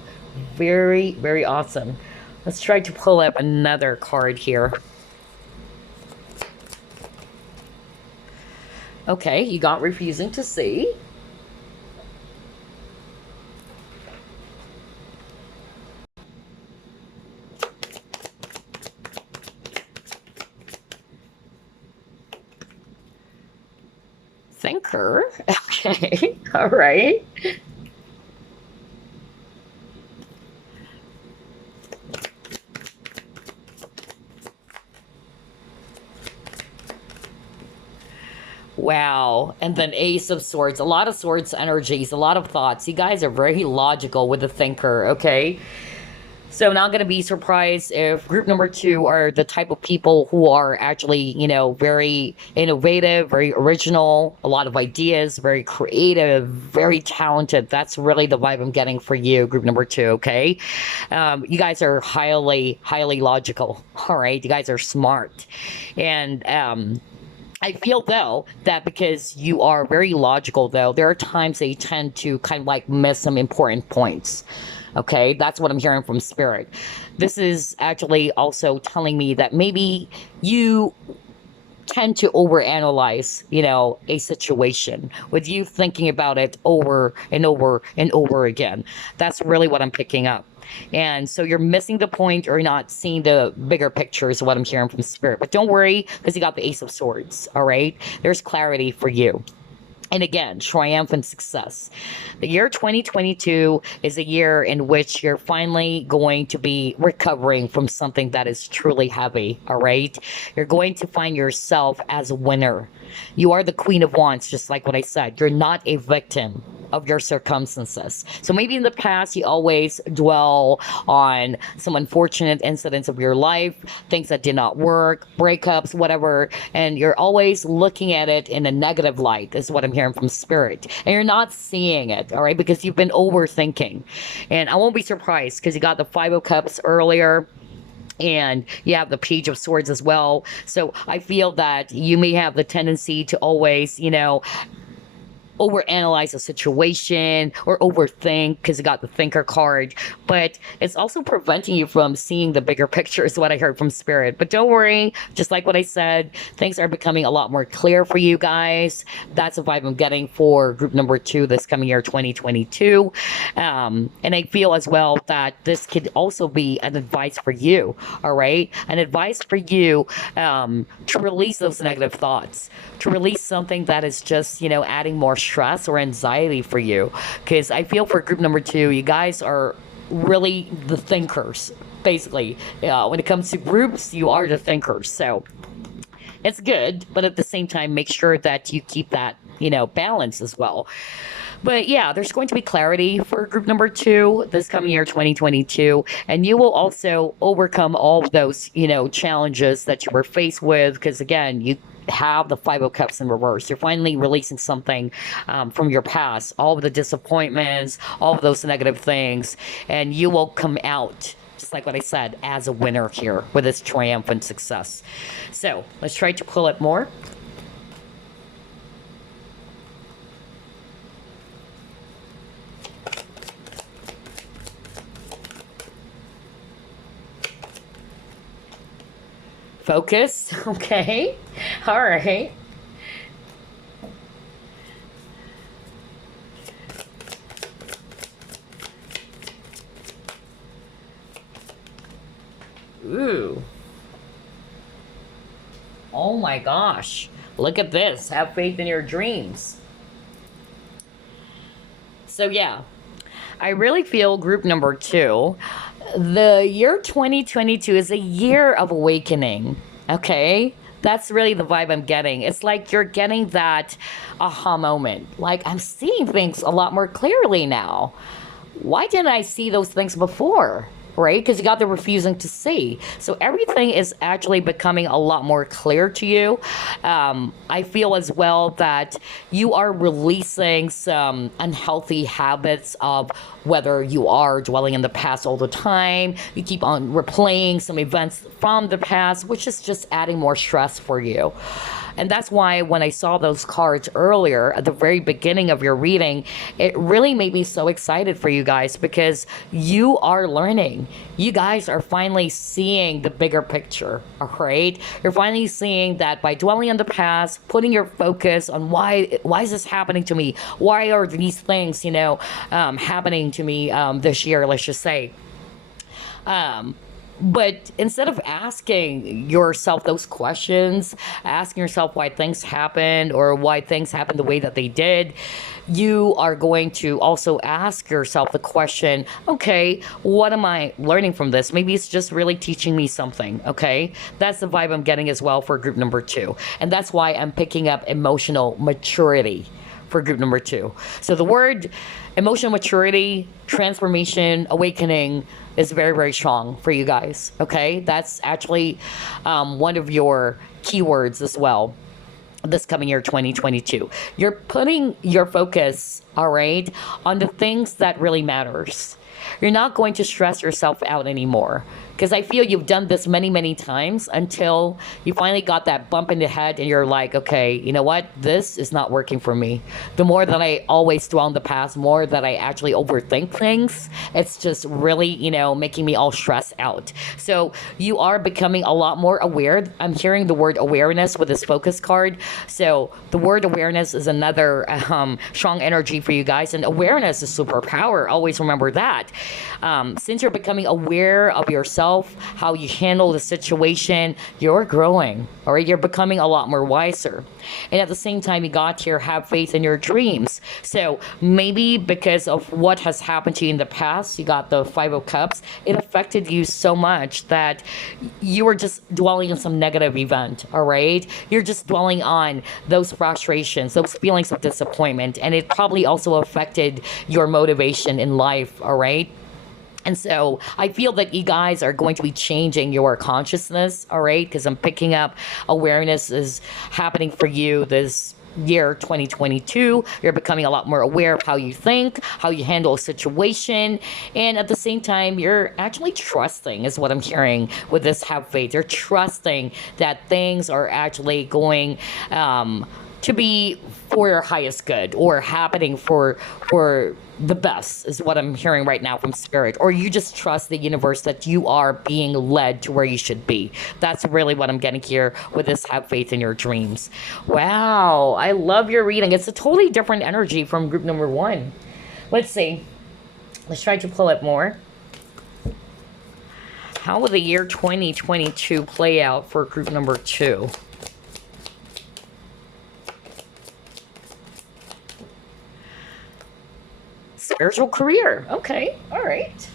Very, very awesome. Let's try to pull up another card here. Okay, you got refusing to see. Thinker. Okay, all right. Wow. And then Ace of Swords. A lot of swords energies, a lot of thoughts. You guys are very logical with the thinker, okay? So not going to be surprised if group number two are the type of people who are actually, very innovative, very original, a lot of ideas, very creative, very talented. That's really the vibe I'm getting for you, group number two, okay? You guys are highly, highly logical, all right? You guys are smart. And, I feel though that because you are very logical though, there are times that you tend to kind of like miss some important points. Okay, that's what I'm hearing from spirit. This is actually also telling me that maybe you tend to overanalyze, a situation with you thinking about it over and over and over again. That's really what I'm picking up. And so you're missing the point or not seeing the bigger picture is what I'm hearing from spirit. But don't worry, because you got the Ace of Swords, all right? There's clarity for you. And again, triumphant success. The year 2022 is a year in which you're finally going to be recovering from something that is truly heavy, all right? You're going to find yourself as a winner. You are the Queen of Wands, just like what I said. You're not a victim of your circumstances. So maybe in the past, you always dwell on some unfortunate incidents of your life, things that did not work, breakups, whatever, and you're always looking at it in a negative light, is what I'm hearing from spirit. And you're not seeing it, all right, because you've been overthinking. And I won't be surprised because you got the Five of Cups earlier, and you have the Page of Swords as well. So I feel that you may have the tendency to always, overanalyze a situation or overthink because you got the thinker card, but it's also preventing you from seeing the bigger picture is what I heard from spirit. But don't worry, just like what I said, things are becoming a lot more clear for you guys. That's a vibe I'm getting for group number two this coming year 2022. And I feel as well that this could also be an advice for you, all right? An advice for you to release those negative thoughts, to release something that is just, adding more stress or anxiety for you. Because I feel for group number two, you guys are really the thinkers, basically. When it comes to groups, you are the thinkers. So it's good, but at the same time, make sure that you keep that, balance as well. But yeah, there's going to be clarity for group number two this coming year, 2022. And you will also overcome all of those, challenges that you were faced with. Because again, you have the Five of Cups in reverse. You're finally releasing something from your past, all of the disappointments, all of those negative things. And you will come out, just like what I said, as a winner here with this triumphant success. So let's try to pull it more. Focus. Okay. All right. Ooh. Oh my gosh. Look at this. Have faith in your dreams. So yeah, I really feel group number two, the year 2022 is a year of awakening. Okay? That's really the vibe I'm getting. It's like you're getting that aha moment. Like, I'm seeing things a lot more clearly now. Why didn't I see those things before? Right? Because you got the refusing to see. So everything is actually becoming a lot more clear to you. I feel as well that you are releasing some unhealthy habits of whether you are dwelling in the past all the time, you keep on replaying some events from the past, which is just adding more stress for you. And that's why when I saw those cards earlier at the very beginning of your reading, it really made me so excited for you guys because you are learning. You guys are finally seeing the bigger picture, all right? You're finally seeing that by dwelling on the past, putting your focus on why is this happening to me? Why are these things, happening to me this year, let's just say. Um, but instead of asking yourself those questions, asking yourself why things happened or why things happened the way that they did, you are going to also ask yourself the question, okay, what am I learning from this? Maybe it's just really teaching me something, okay? That's the vibe I'm getting as well for group number 2. And that's why I'm picking up emotional maturity for group number 2. So the word emotional maturity, transformation, awakening is very, very strong for you guys. Okay. That's actually one of your keywords as well this coming year 2022. You're putting your focus, all right, on the things that really matters. You're not going to stress yourself out anymore because I feel you've done this many, many times until you finally got that bump in the head and you're like, okay, you know what? This is not working for me. The more that I always dwell in the past, more that I actually overthink things, it's just really, making me all stressed out. So you are becoming a lot more aware. I'm hearing the word awareness with this focus card. So the word awareness is another strong energy for you guys. And awareness is superpower. Always remember that. Since you're becoming aware of yourself, how you handle the situation, you're growing, all right? You're becoming a lot more wiser. And at the same time, you got here, have faith in your dreams. So maybe because of what has happened to you in the past, you got the Five of Cups, it affected you so much that you were just dwelling on some negative event, all right? You're just dwelling on those frustrations, those feelings of disappointment, and it probably also affected your motivation in life, all right? And so I feel that you guys are going to be changing your consciousness, all right? Because I'm picking up awareness is happening for you this year 2022. You're becoming a lot more aware of how you think, how you handle a situation, and at the same time you're actually trusting is what I'm hearing with this have faith. You're trusting that things are actually going to be for your highest good or happening for the best is what I'm hearing right now from spirit, or you just trust the universe that you are being led to where you should be. That's really what I'm getting here with this have faith in your dreams. Wow, I love your reading. It's a totally different energy from group number 1. Let's see, let's try to pull it more. How will the year 2022 play out for group number 2? Spiritual career. Okay. All right.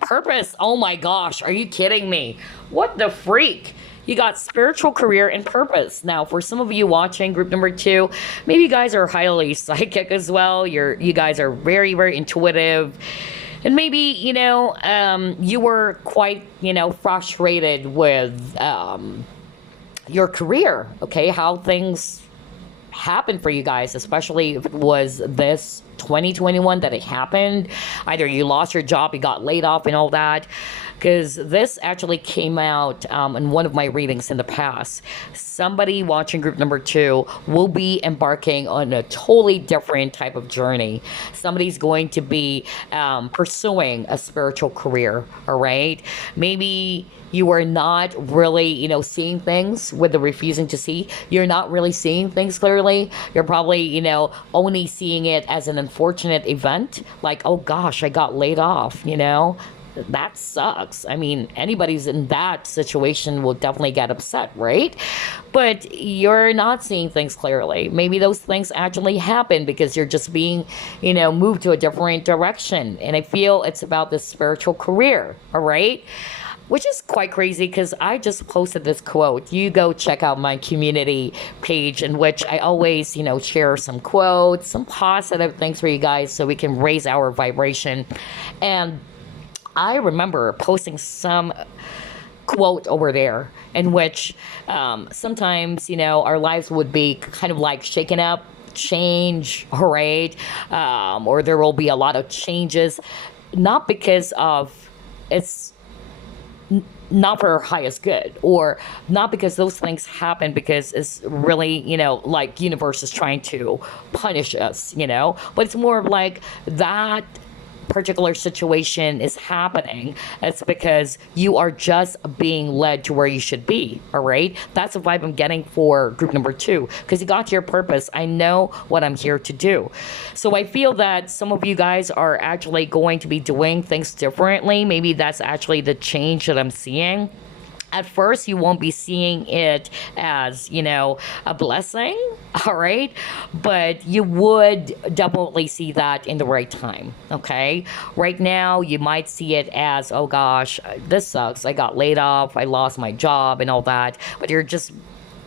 Purpose. Oh my gosh. Are you kidding me? What the freak? You got spiritual career and purpose. Now, for some of you watching group number 2, maybe you guys are highly psychic as well. You guys are very, very intuitive. And maybe, you were quite, frustrated with your career, okay? How things happen for you guys, especially if it was this 2021 that it happened. Either you lost your job, you got laid off and all that. Because this actually came out in one of my readings in the past. Somebody watching group number 2 will be embarking on a totally different type of journey. Somebody's going to be pursuing a spiritual career, all right? Maybe you are not really, seeing things with the refusing to see. You're not really seeing things clearly. You're probably, only seeing it as an unfortunate event. Like, oh gosh, I got laid off, that sucks. I mean, anybody's in that situation will definitely get upset, right? But you're not seeing things clearly. Maybe those things actually happen because you're just being, moved to a different direction. And I feel it's about this spiritual career, all right? Which is quite crazy because I just posted this quote. You go check out my community page, in which I always, share some quotes, some positive things for you guys so we can raise our vibration. And I remember posting some quote over there in which sometimes, our lives would be kind of like shaken up, change, all right? Or there will be a lot of changes, not because of it's not for our highest good, or not because those things happen because it's really, like universe is trying to punish us, but it's more of like that particular situation is happening. It's because you are just being led to where you should be. All right, that's the vibe I'm getting for group number 2, because you got to your purpose. I know what I'm here to do. So I feel that some of you guys are actually going to be doing things differently. Maybe that's actually the change that I'm seeing. At first, you won't be seeing it as, a blessing, all right? But you would definitely see that in the right time, okay? Right now, you might see it as, oh gosh, this sucks. I got laid off, I lost my job and all that. But you're just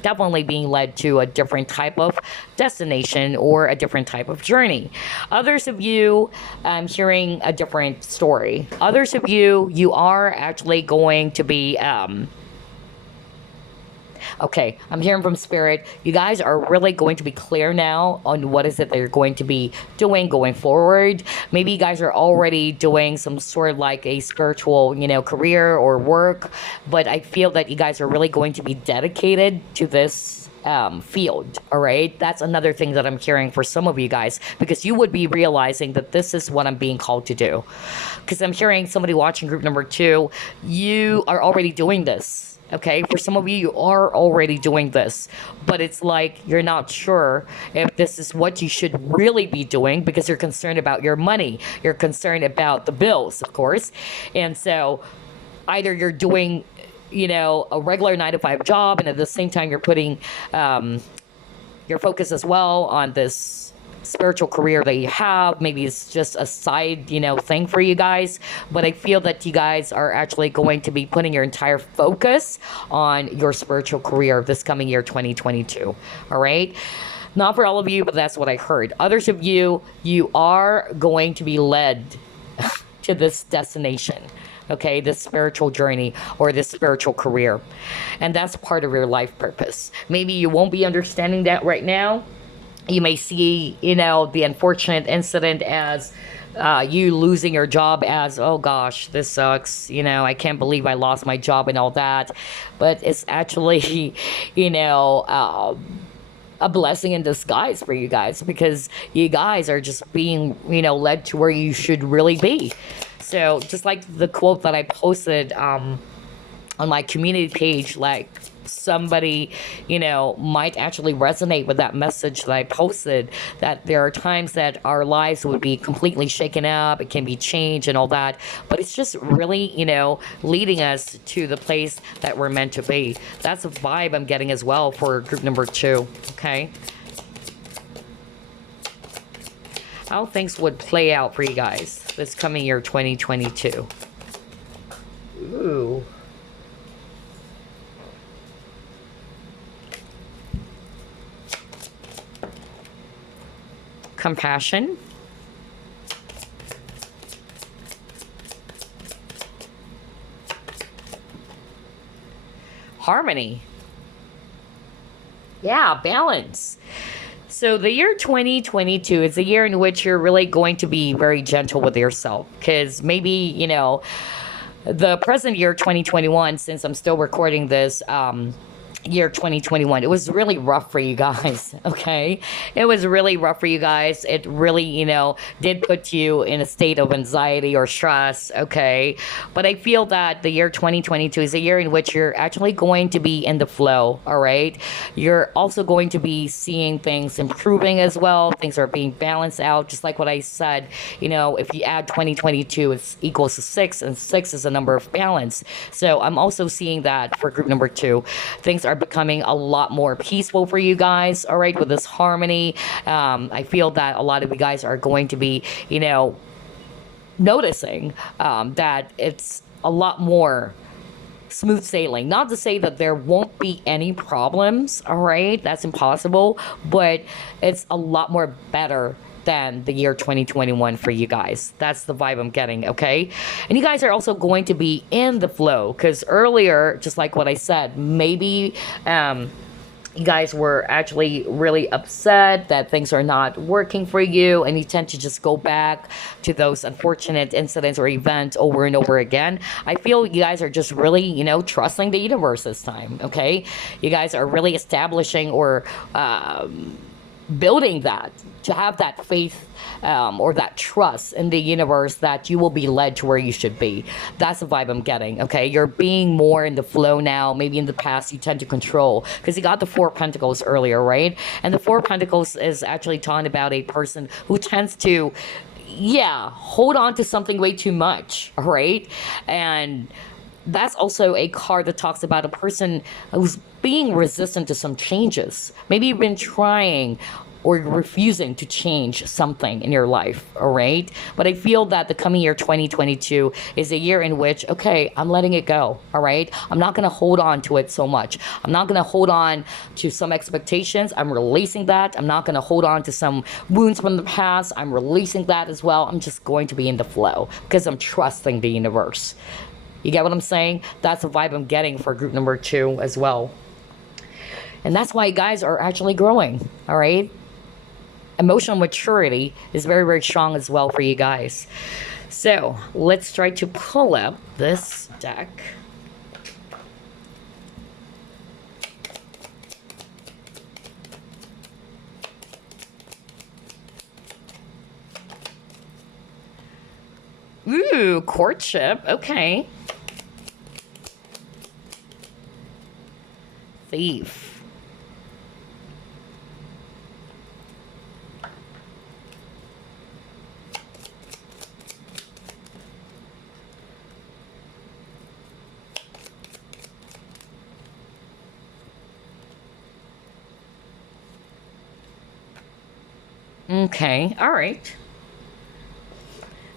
definitely being led to a different type of destination or a different type of journey. Others of you, I'm hearing a different story. Others of you, you are actually going to be okay, I'm hearing from spirit. You guys are really going to be clear now on what is it that you're going to be doing going forward. Maybe you guys are already doing some sort of like a spiritual, career or work, but I feel that you guys are really going to be dedicated to this field. All right, that's another thing that I'm hearing for some of you guys, because you would be realizing that this is what I'm being called to do. Because I'm hearing somebody watching group number 2, you are already doing this. Okay, for some of you, you are already doing this, but it's like you're not sure if this is what you should really be doing because you're concerned about your money. You're concerned about the bills, of course. And so either you're doing, a regular 9 to 5 job, and at the same time, you're putting your focus as well on this spiritual career that you have. Maybe it's just a side, thing for you guys. But I feel that you guys are actually going to be putting your entire focus on your spiritual career this coming year, 2022. All right. Not for all of you, but that's what I heard. Others of you, you are going to be led to this destination. Okay, this spiritual journey or this spiritual career. And that's part of your life purpose. Maybe you won't be understanding that right now. You may see, the unfortunate incident as you losing your job as, oh gosh, this sucks. I can't believe I lost my job and all that. But it's actually, a blessing in disguise for you guys, because you guys are just being, led to where you should really be. So just like the quote that I posted on my community page, like, somebody, might actually resonate with that message that I posted, that there are times that our lives would be completely shaken up, it can be changed and all that, but it's just really, leading us to the place that we're meant to be. That's a vibe I'm getting as well for group number 2, okay? How things would play out for you guys this coming year, 2022. Ooh. Compassion. Harmony. Yeah, balance. So the year 2022 is a year in which you're really going to be very gentle with yourself, because maybe, the present year 2021, since I'm still recording this, year 2021. It was really rough for you guys, okay? It was really rough for you guys. It really, did put you in a state of anxiety or stress, okay? But I feel that the year 2022 is a year in which you're actually going to be in the flow, all right? You're also going to be seeing things improving as well. Things are being balanced out, just like what I said. If you add 2022, it's equals to 6, and 6 is a number of balance. So I'm also seeing that for group number 2. Things are becoming a lot more peaceful for you guys, all right, with this harmony. I feel that a lot of you guys are going to be, noticing that it's a lot more smooth sailing. Not to say that there won't be any problems, all right? That's impossible, but it's a lot more better than the year 2021 for you guys. That's the vibe I'm getting, okay? And you guys are also going to be in the flow because earlier, just like what I said, maybe you guys were actually really upset that things are not working for you, and you tend to just go back to those unfortunate incidents or events over and over again. I feel you guys are just really, trusting the universe this time, okay? You guys are really establishing or building that, to have that faith or that trust in the universe that you will be led to where you should be. That's the vibe I'm getting, okay? You're being more in the flow now. Maybe in the past you tend to control, because you got the Four of Pentacles earlier, right? And the Four of Pentacles is actually talking about a person who tends to, hold on to something way too much, right? And that's also a card that talks about a person who's being resistant to some changes. Maybe you've been trying or refusing to change something in your life, all right? But I feel that the coming year 2022 is a year in which, okay, I'm letting it go, all right? I'm not gonna hold on to it so much. I'm not gonna hold on to some expectations. I'm releasing that. I'm not gonna hold on to some wounds from the past. I'm releasing that as well. I'm just going to be in the flow because I'm trusting the universe. You get what I'm saying? That's the vibe I'm getting for group number 2 as well. And that's why you guys are actually growing, all right? Emotional maturity is very, very strong as well for you guys. So let's try to pull up this deck. Ooh, courtship. Okay. Thief. Okay, all right.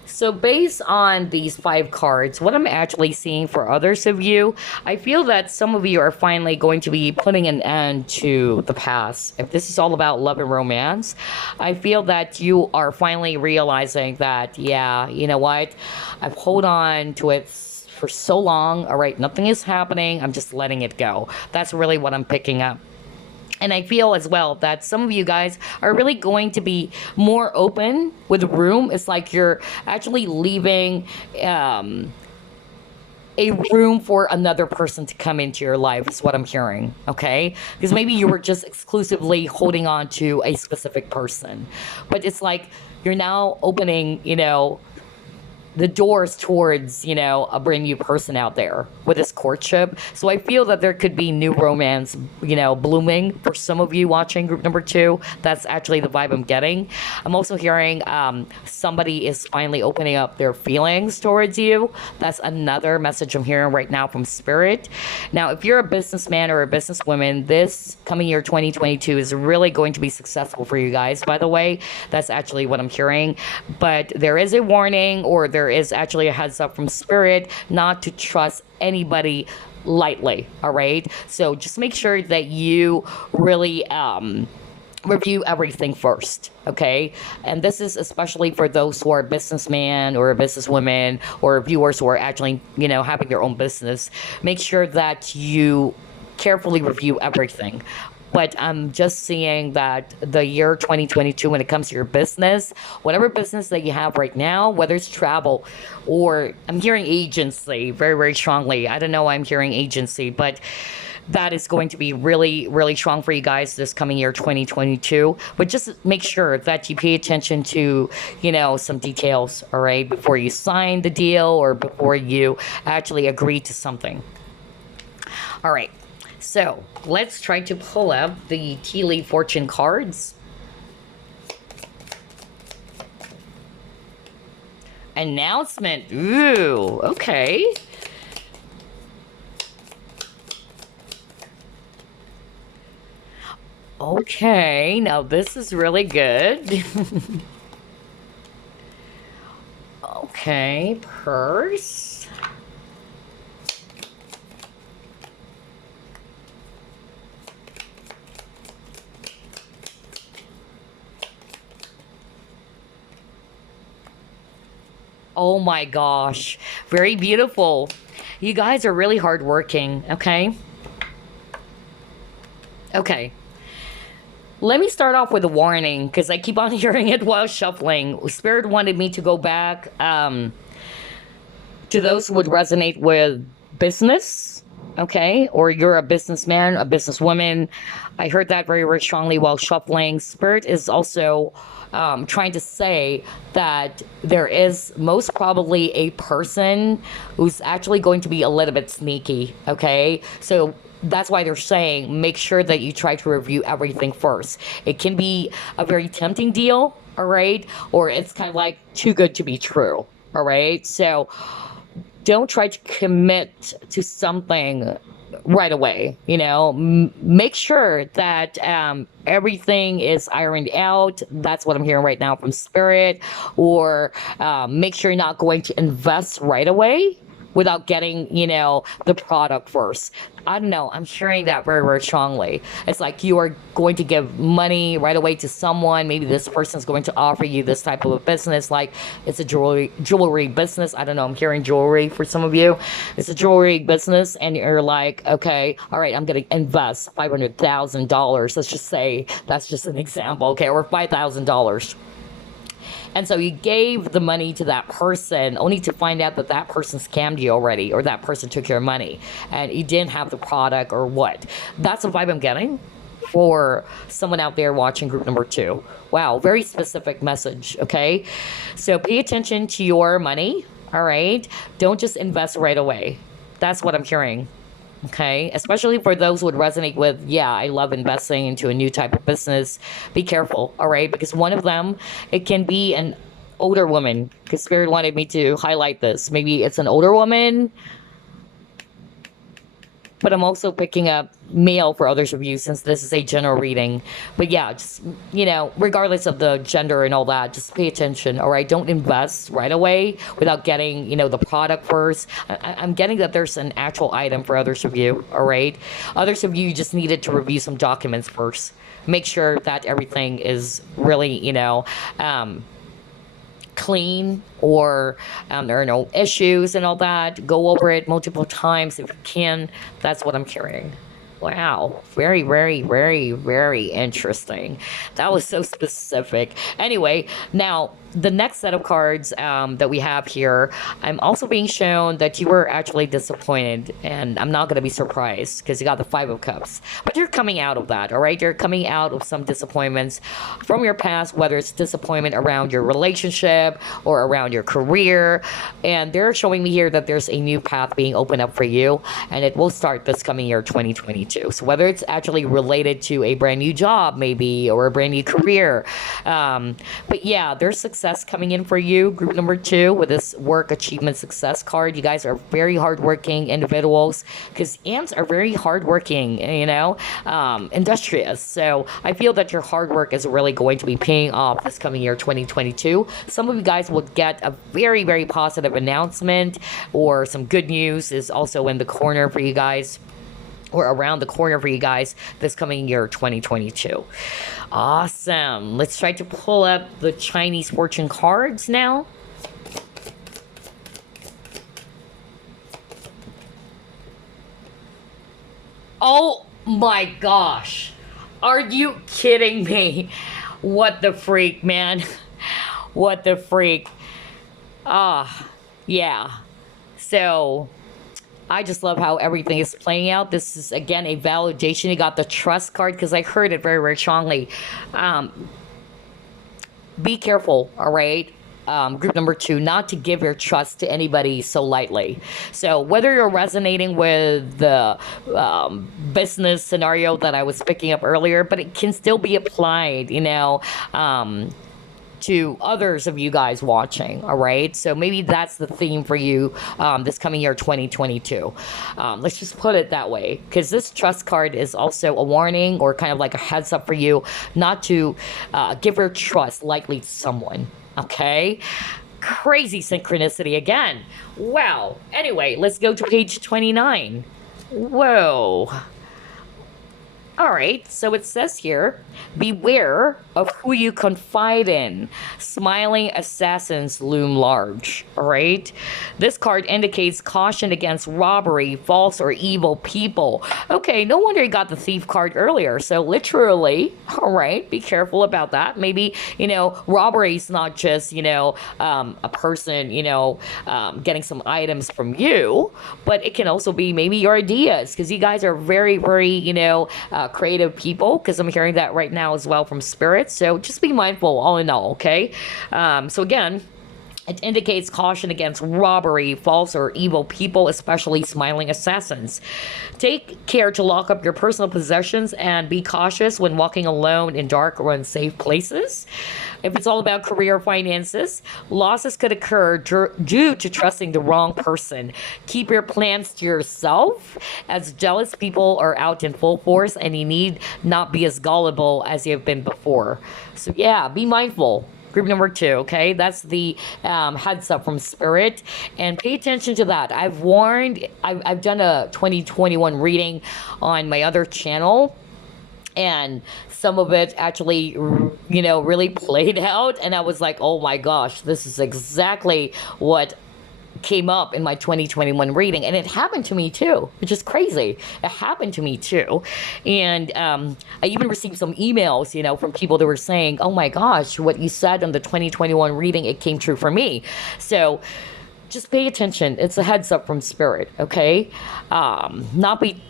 So based on these 5 cards, what I'm actually seeing for others of you, I feel that some of you are finally going to be putting an end to the past. If this is all about love and romance, I feel that you are finally realizing that, you know what? I've hold on to it for so long. All right, nothing is happening. I'm just letting it go. That's really what I'm picking up. And I feel as well that some of you guys are really going to be more open with room. It's like you're actually leaving a room for another person to come into your life is what I'm hearing, okay? Because maybe you were just exclusively holding on to a specific person. But it's like you're now opening, the doors towards, a brand new person out there with this courtship. So I feel that there could be new romance, blooming for some of you watching group number 2. That's actually the vibe I'm getting. I'm also hearing somebody is finally opening up their feelings towards you. That's another message I'm hearing right now from Spirit. Now, if you're a businessman or a businesswoman, this coming year 2022 is really going to be successful for you guys, by the way. That's actually what I'm hearing. But there is a warning, or there is actually a heads up from Spirit not to trust anybody lightly, all right? So just make sure that you really review everything first, okay? And this is especially for those who are businessmen or businesswomen or viewers who are actually, having their own business. Make sure that you carefully review everything. But I'm just seeing that the year 2022, when it comes to your business, whatever business that you have right now, whether it's travel or I'm hearing agency very, very strongly. I don't know why I'm hearing agency, but that is going to be really, really strong for you guys this coming year, 2022. But just make sure that you pay attention to, some details, all right, before you sign the deal or before you actually agree to something. All right. So let's try to pull up the tea leaf fortune cards. Announcement. Ooh, okay. Okay, now this is really good. Okay, purse. Oh my gosh, very beautiful. You guys are really hardworking, okay? Okay. Let me start off with a warning because I keep on hearing it while shuffling. Spirit wanted me to go back to those who would resonate with business, okay? Or you're a businessman, a businesswoman. I heard that very, very strongly while shuffling. Spirit is also trying to say that there is most probably a person who's actually going to be a little bit sneaky, okay? So that's why they're saying make sure that you try to review everything first. It can be a very tempting deal, all right? Or it's kind of like too good to be true, all right? So don't try to commit to something right away. Make sure that everything is ironed out. That's what I'm hearing right now from Spirit. Or make sure you're not going to invest right away without getting, the product first. I don't know. I'm hearing that very, very strongly. It's like you are going to give money right away to someone. Maybe this person's going to offer you this type of a business, like it's a jewelry business. I don't know. I'm hearing jewelry for some of you. It's a jewelry business, and you're like, okay, all right, I'm going to invest $500,000. Let's just say that's just an example, okay, or $5,000. And so you gave the money to that person only to find out that that person scammed you already, or that person took your money and you didn't have the product or what. That's the vibe I'm getting for someone out there watching group number 2. Wow, very specific message, okay? So pay attention to your money, all right? Don't just invest right away. That's what I'm hearing. Okay, especially for those who would resonate with, yeah, I love investing into a new type of business. Be careful, all right? Because one of them, it can be an older woman, because Spirit wanted me to highlight this. Maybe it's an older woman, but I'm also picking up male for others of you since this is a general reading. But yeah, just, regardless of the gender and all that, just pay attention, all right? Don't invest right away without getting, the product first. I'm getting that there's an actual item for others of you, all right? Others of you just needed to review some documents first. Make sure that everything is really, clean, or there are no issues and all that. Go over it multiple times if you can. That's what I'm hearing. Wow, very, very, very, very interesting. That was so specific. Anyway, now the next set of cards that we have here, I'm also being shown that you were actually disappointed, and I'm not going to be surprised because you got the 5 of Cups. But you're coming out of that, all right? You're coming out of some disappointments from your past, whether it's disappointment around your relationship or around your career. And they're showing me here that there's a new path being opened up for you, and it will start this coming year, 2022. So whether it's actually related to a brand new job, maybe, or a brand new career. But yeah, there's success coming in for you, group number 2, with this work achievement success card. You guys are very hardworking individuals, because ants are very hardworking, industrious. So I feel that your hard work is really going to be paying off this coming year, 2022. Some of you guys will get a very, very positive announcement, or some good news is also in the corner for you guys, or around the corner for you guys this coming year, 2022. Awesome. Let's try to pull up the Chinese fortune cards now. Oh my gosh. Are you kidding me? What the freak, man? What the freak? Yeah. So I just love how everything is playing out. This is again a validation. You got the trust card because I heard it very, very strongly. Um, be careful, all right? Group number two, not to give your trust to anybody so lightly. So whether you're resonating with the business scenario that I was picking up earlier, but it can still be applied, to others of you guys watching, all right? So maybe that's the theme for you this coming year 2022. Let's just put it that way, because this trust card is also a warning or kind of like a heads up for you not to give your trust lightly to someone, okay? Crazy synchronicity again. Wow. Anyway, let's go to page 29. Whoa. All right, so it says here, beware of who you confide in. Smiling assassins loom large. All right, this card indicates caution against robbery, false or evil people. Okay, no wonder you got the thief card earlier. So literally, all right, be careful about that. Maybe, robbery is not just, a person, getting some items from you, but it can also be maybe your ideas, because you guys are very, very, creative people, because I'm hearing that right now as well from spirit. So just be mindful all in all, okay? So again, it indicates caution against robbery, false or evil people, especially smiling assassins. Take care to lock up your personal possessions and be cautious when walking alone in dark or unsafe places. If it's all about career finances, losses could occur due to trusting the wrong person. Keep your plans to yourself, as jealous people are out in full force and you need not be as gullible as you've been before. So yeah, be mindful. Group number two, okay? That's the heads up from spirit, and pay attention to that. I've done a 2021 reading on my other channel, and some of it actually, really played out, and I was like, oh my gosh, this is exactly what came up in my 2021 reading, and it happened to me too, which is crazy. It happened to me too. And I even received some emails, from people that were saying, oh my gosh, what you said on the 2021 reading, it came true for me. So just pay attention. It's a heads up from spirit, okay? Not be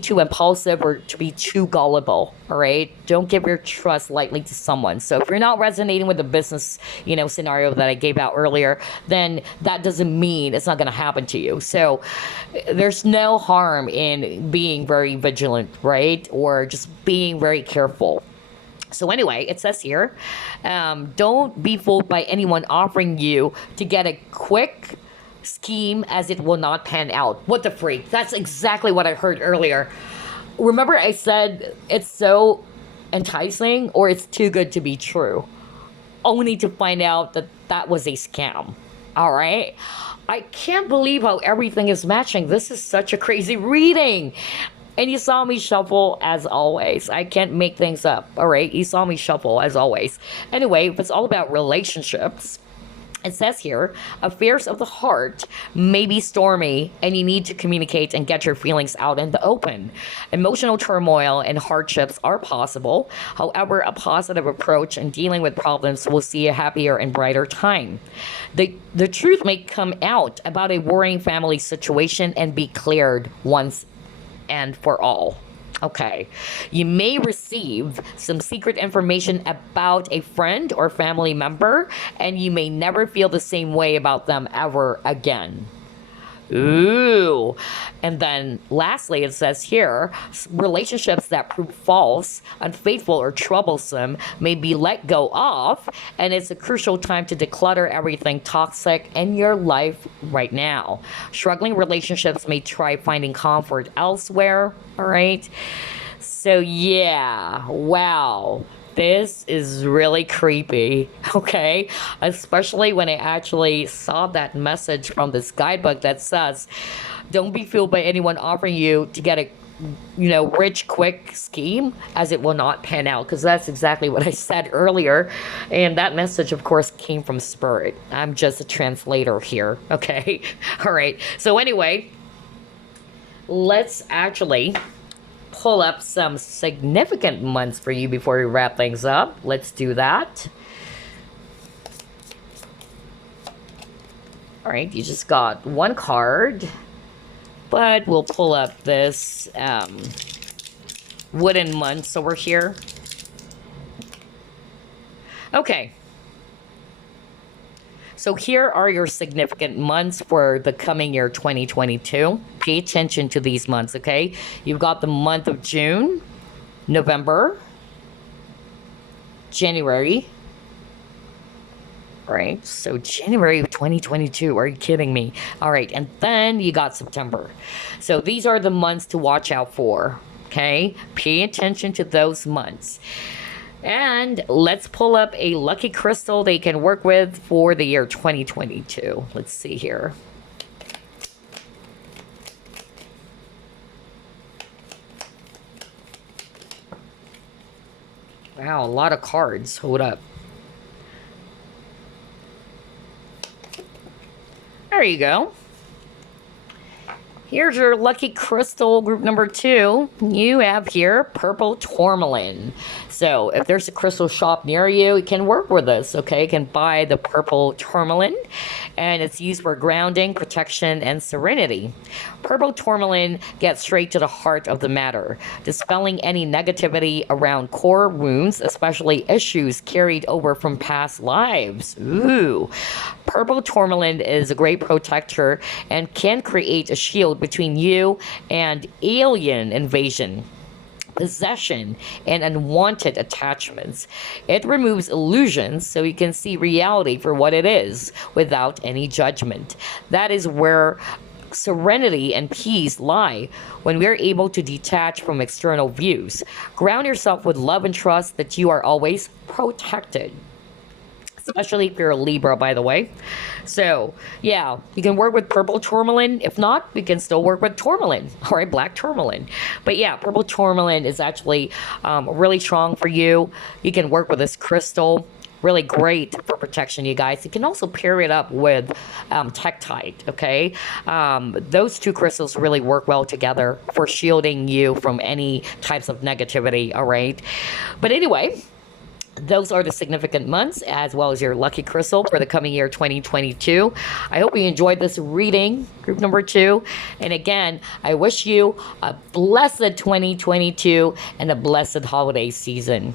too impulsive or to be too gullible, all right? Don't give your trust lightly to someone. So if you're not resonating with the business, scenario that I gave out earlier, then that doesn't mean it's not going to happen to you. So there's no harm in being very vigilant, right? Or just being very careful. So anyway, it says here, don't be fooled by anyone offering you to get a quick scheme, as it will not pan out. What the freak? That's exactly what I heard earlier. Remember I said it's so enticing, or it's too good to be true, only to find out that that was a scam. All right? I can't believe how everything is matching. This is such a crazy reading. And you saw me shuffle as always. I can't make things up. All right? You saw me shuffle as always. Anyway, if it's all about relationships, it says here, affairs of the heart may be stormy and you need to communicate and get your feelings out in the open. Emotional turmoil and hardships are possible. However, a positive approach in dealing with problems will see a happier and brighter time. The truth may come out about a worrying family situation and be cleared once and for all. Okay, you may receive some secret information about a friend or family member, and you may never feel the same way about them ever again. Ooh. And then lastly, it says here, relationships that prove false, unfaithful, or troublesome may be let go of, and it's a crucial time to declutter everything toxic in your life right now. Struggling relationships may try finding comfort elsewhere, all right? So yeah, wow. This is really creepy, okay? Especially when I actually saw that message from this guidebook that says, don't be fooled by anyone offering you to get a rich quick scheme, as it will not pan out, because that's exactly what I said earlier. And that message, of course, came from spirit. I'm just a translator here, okay? All right. So anyway, let's actually pull up some significant months for you before we wrap things up. Let's do that. All right, you just got one card. But we'll pull up this wooden months over here. Okay. So here are your significant months for the coming year 2022. Pay attention to these months, okay? You've got the month of June, November, January. Right, so January of 2022, are you kidding me? All right, and then you got September. So these are the months to watch out for, okay? Pay attention to those months. And let's pull up a lucky crystal they can work with for the year 2022. Let's see here. Wow, a lot of cards. Hold up. There you go. Here's your lucky crystal group number 2. You have here purple tourmaline. So if there's a crystal shop near you, you can work with this, okay? You can buy the purple tourmaline, and it's used for grounding, protection, and serenity. Purple tourmaline gets straight to the heart of the matter, dispelling any negativity around core wounds, especially issues carried over from past lives. Ooh. Purple tourmaline is a great protector and can create a shield between you and alien invasion, possession, and unwanted attachments. It removes illusions so you can see reality for what it is without any judgment. That is where serenity and peace lie, when we're able to detach from external views. Ground yourself with love and trust that you are always protected. Especially if you're a Libra, by the way. So, yeah, you can work with purple tourmaline. If not, we can still work with tourmaline, all right, black tourmaline. But yeah, purple tourmaline is actually really strong for you. You can work with this crystal. Really great for protection, you guys. You can also pair it up with Tektite, okay? Those two crystals really work well together for shielding you from any types of negativity, all right? But anyway, those are the significant months as well as your lucky crystal for the coming year 2022. I hope you enjoyed this reading, group number 2. And again, I wish you a blessed 2022 and a blessed holiday season.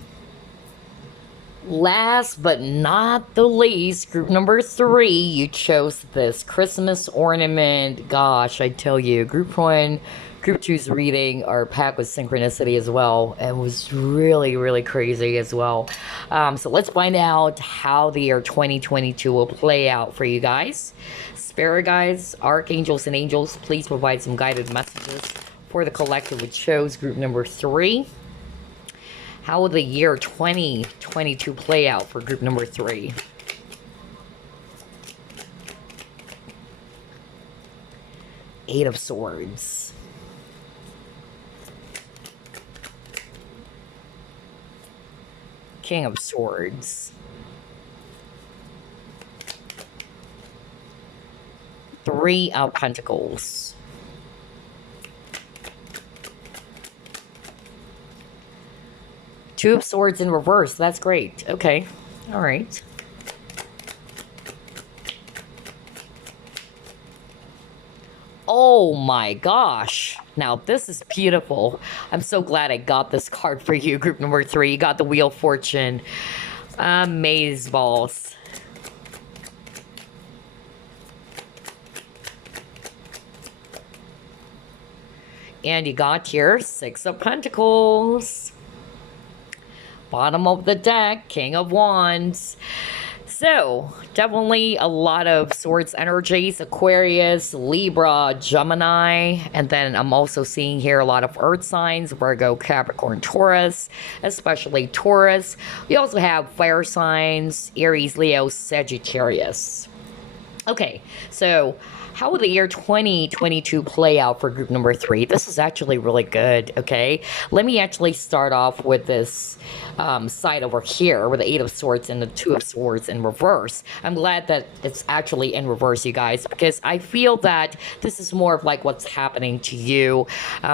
Last but not the least, group number 3, you chose this Christmas ornament. Gosh, I tell you, group 1, group 2's reading are packed with synchronicity as well, and was really, really crazy as well. So let's find out how the year 2022 will play out for you guys. Spirit guides, archangels, and angels, please provide some guided messages for the collective which chose group number 3. How will the year 2022 play out for group number 3? Eight of Swords. King of Swords. 3 of Pentacles. Two of Swords in reverse. That's great. Okay. All right. Oh my gosh. Now this is beautiful. I'm so glad I got this card for you, group number 3. You got the Wheel of Fortune. Amazeballs. And you got here 6 of Pentacles. Bottom of the deck, King of Wands. So, definitely a lot of Swords energies, Aquarius, Libra, Gemini, and then I'm also seeing here a lot of Earth signs, Virgo, Capricorn, Taurus, especially Taurus. We also have fire signs, Aries, Leo, Sagittarius. Okay, so how will the year 2022 play out for group number 3? This is actually really good, okay? Let me actually start off with this side over here with the 8 of Swords and the 2 of Swords in reverse. I'm glad that it's actually in reverse, you guys, because I feel that this is more of like what's happening to you,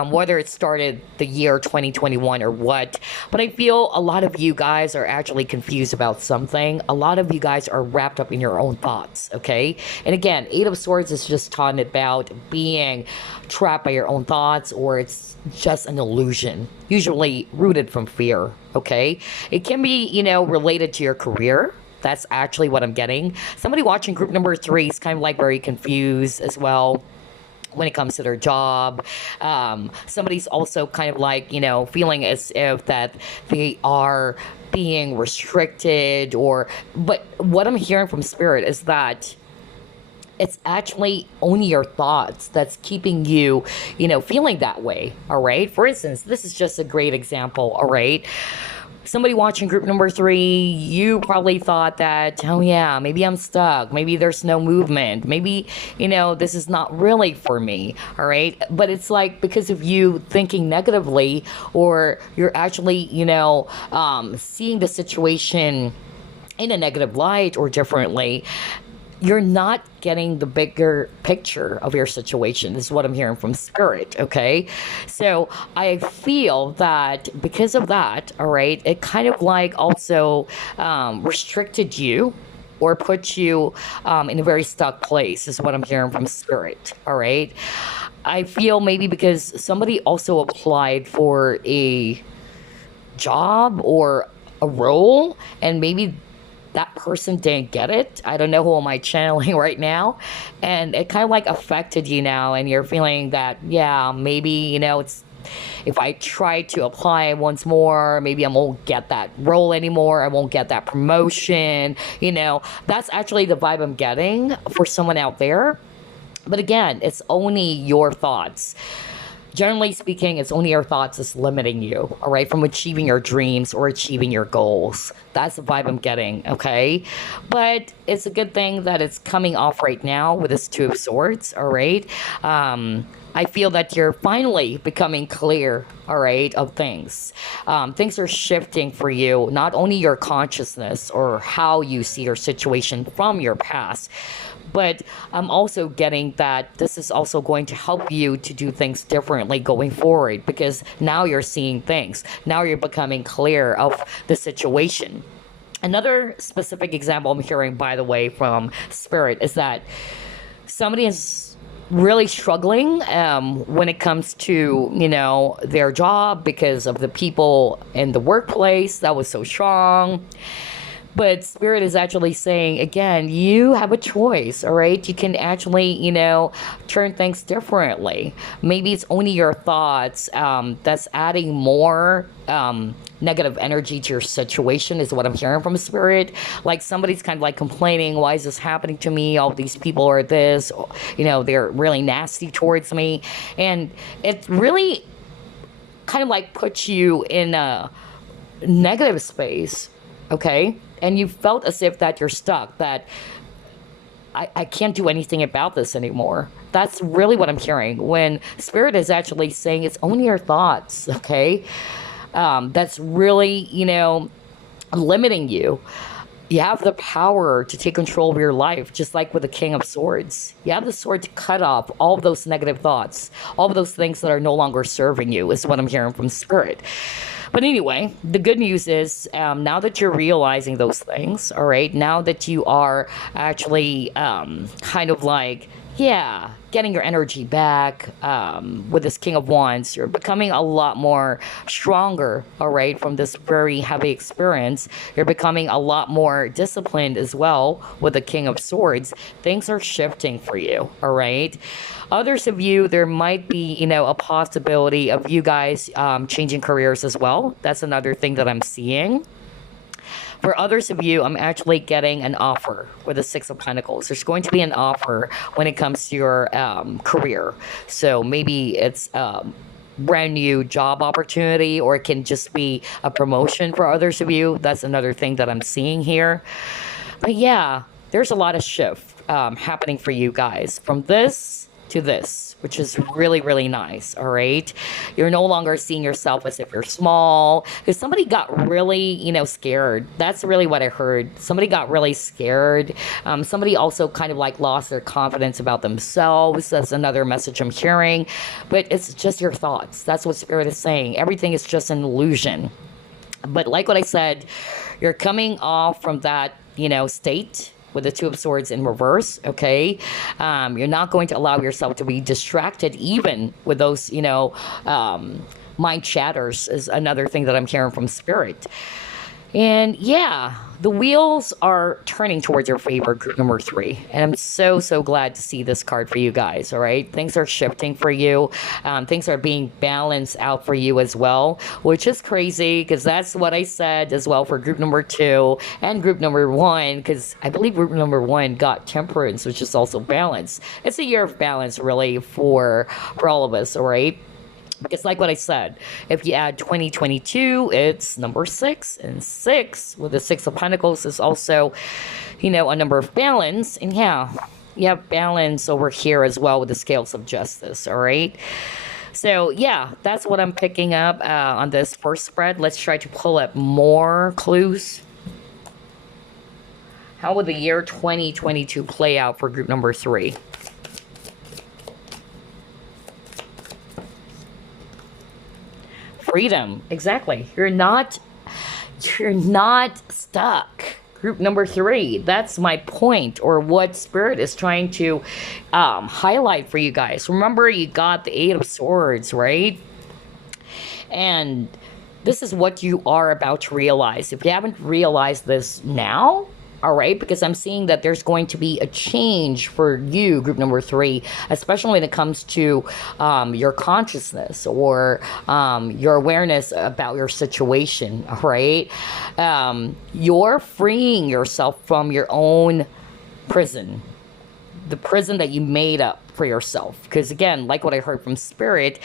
whether it started the year 2021 or what. But I feel a lot of you guys are actually confused about something. A lot of you guys are wrapped up in your own thoughts, okay? And again, Eight of Swords is just talking about being trapped by your own thoughts, or it's just an illusion, usually rooted from fear, okay? It can be, related to your career. That's actually what I'm getting. Somebody watching group number 3 is kind of like very confused as well when it comes to their job. Somebody's also kind of like, feeling as if that they are being restricted, but what I'm hearing from spirit is that it's actually only your thoughts that's keeping you, feeling that way. All right. For instance, this is just a great example. All right. Somebody watching group number 3, you probably thought that, oh yeah, maybe I'm stuck. Maybe there's no movement. Maybe, this is not really for me. All right. But it's like because of you thinking negatively, or you're actually, seeing the situation in a negative light or differently, you're not getting the bigger picture of your situation. This is what I'm hearing from spirit, okay? So I feel that because of that, all right, it kind of like also restricted you or put you in a very stuck place, is what I'm hearing from spirit, all right? I feel maybe because somebody also applied for a job or a role, and maybe that person didn't get it. I don't know who am I channeling right now. And it kind of like affected you now, and you're feeling that, yeah, maybe, it's if I try to apply once more, maybe I won't get that role anymore. I won't get that promotion. That's actually the vibe I'm getting for someone out there. But again, it's only your thoughts. Generally speaking, it's only your thoughts that's limiting you, all right, from achieving your dreams or achieving your goals. That's the vibe I'm getting, okay? But it's a good thing that it's coming off right now with this Two of Swords, all right? I feel that you're finally becoming clear, all right, of things. Things are shifting for you, not only your consciousness or how you see your situation from your past, but I'm also getting that this is also going to help you to do things differently going forward, because now you're seeing things. Now you're becoming clear of the situation. Another specific example I'm hearing, by the way, from Spirit is that somebody is really struggling when it comes to, their job because of the people in the workplace that was so strong. But Spirit is actually saying, again, you have a choice, all right? You can actually, turn things differently. Maybe it's only your thoughts that's adding more negative energy to your situation, is what I'm hearing from Spirit. Like somebody's kind of like complaining, why is this happening to me? All these people are this, they're really nasty towards me. And it really kind of like puts you in a negative space, okay? And you felt as if that you're stuck, that I can't do anything about this anymore. That's really what I'm hearing when Spirit is actually saying it's only your thoughts, okay? That's really, limiting you. You have the power to take control of your life, just like with the King of Swords. You have the sword to cut off all of those negative thoughts, all of those things that are no longer serving you, is what I'm hearing from Spirit. But anyway, the good news is now that you're realizing those things, all right, now that you are actually kind of like, yeah, getting your energy back with this King of Wands, you're becoming a lot more stronger, all right, from this very heavy experience. You're becoming a lot more disciplined as well with the King of Swords. Things are shifting for you, all right? Others of you, there might be, a possibility of you guys changing careers as well. That's another thing that I'm seeing. For others of you, I'm actually getting an offer with the Six of Pentacles. There's going to be an offer when it comes to your career. So maybe it's a brand new job opportunity, or it can just be a promotion for others of you. That's another thing that I'm seeing here. But yeah, there's a lot of shift happening for you guys from this to this, which is really, really nice, all right? You're no longer seeing yourself as if you're small, because somebody got really, scared. That's really what I heard. Somebody got really scared. Somebody also kind of like lost their confidence about themselves. That's another message I'm hearing. But it's just your thoughts. That's what Spirit is saying. Everything is just an illusion. But like what I said, you're coming off from that, state with the Two of Swords in reverse, okay? You're not going to allow yourself to be distracted even with those, mind chatters is another thing that I'm hearing from Spirit. And yeah, the wheels are turning towards your favor, group number 3. And I'm so, so glad to see this card for you guys, all right? Things are shifting for you. Things are being balanced out for you as well, which is crazy because that's what I said as well for group number 2 and group number 1, because I believe group number 1 got temperance, which is also balance. It's a year of balance, really, for all of us, all right? It's like what I said. If you add 2022, it's number 6. And 6 with the 6 of Pentacles is also, a number of balance. And yeah, you have balance over here as well with the scales of justice. All right. So yeah, that's what I'm picking up on this first spread. Let's try to pull up more clues. How would the year 2022 play out for group number 3? Freedom. Exactly. You're not stuck. Group number 3. That's my point, or what Spirit is trying to highlight for you guys. Remember, you got the 8 of Swords, right? And this is what you are about to realize. If you haven't realized this now, all right, because I'm seeing that there's going to be a change for you, group number 3, especially when it comes to your consciousness or your awareness about your situation, all right? You're freeing yourself from your own prison, the prison that you made up for yourself. Because again, like what I heard from Spirit,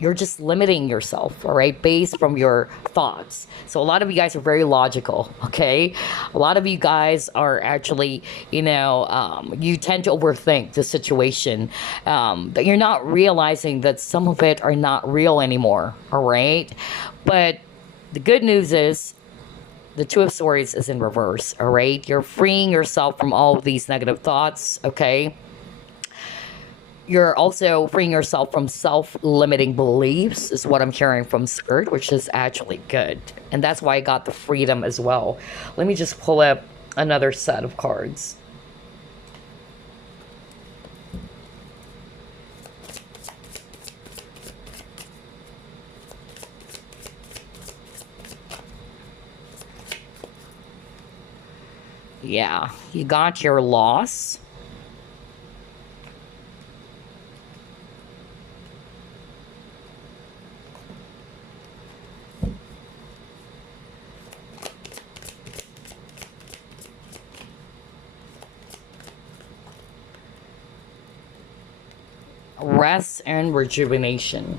you're just limiting yourself, all right, based from your thoughts. So a lot of you guys are very logical, okay? A lot of you guys are actually, you tend to overthink the situation. That you're not realizing that some of it are not real anymore, all right? But the good news is the Two of Swords is in reverse, all right? You're freeing yourself from all of these negative thoughts, okay? You're also freeing yourself from self-limiting beliefs, is what I'm hearing from Spirit, which is actually good. And that's why I got the freedom as well. Let me just pull up another set of cards. Yeah, you got your loss. Rest and rejuvenation.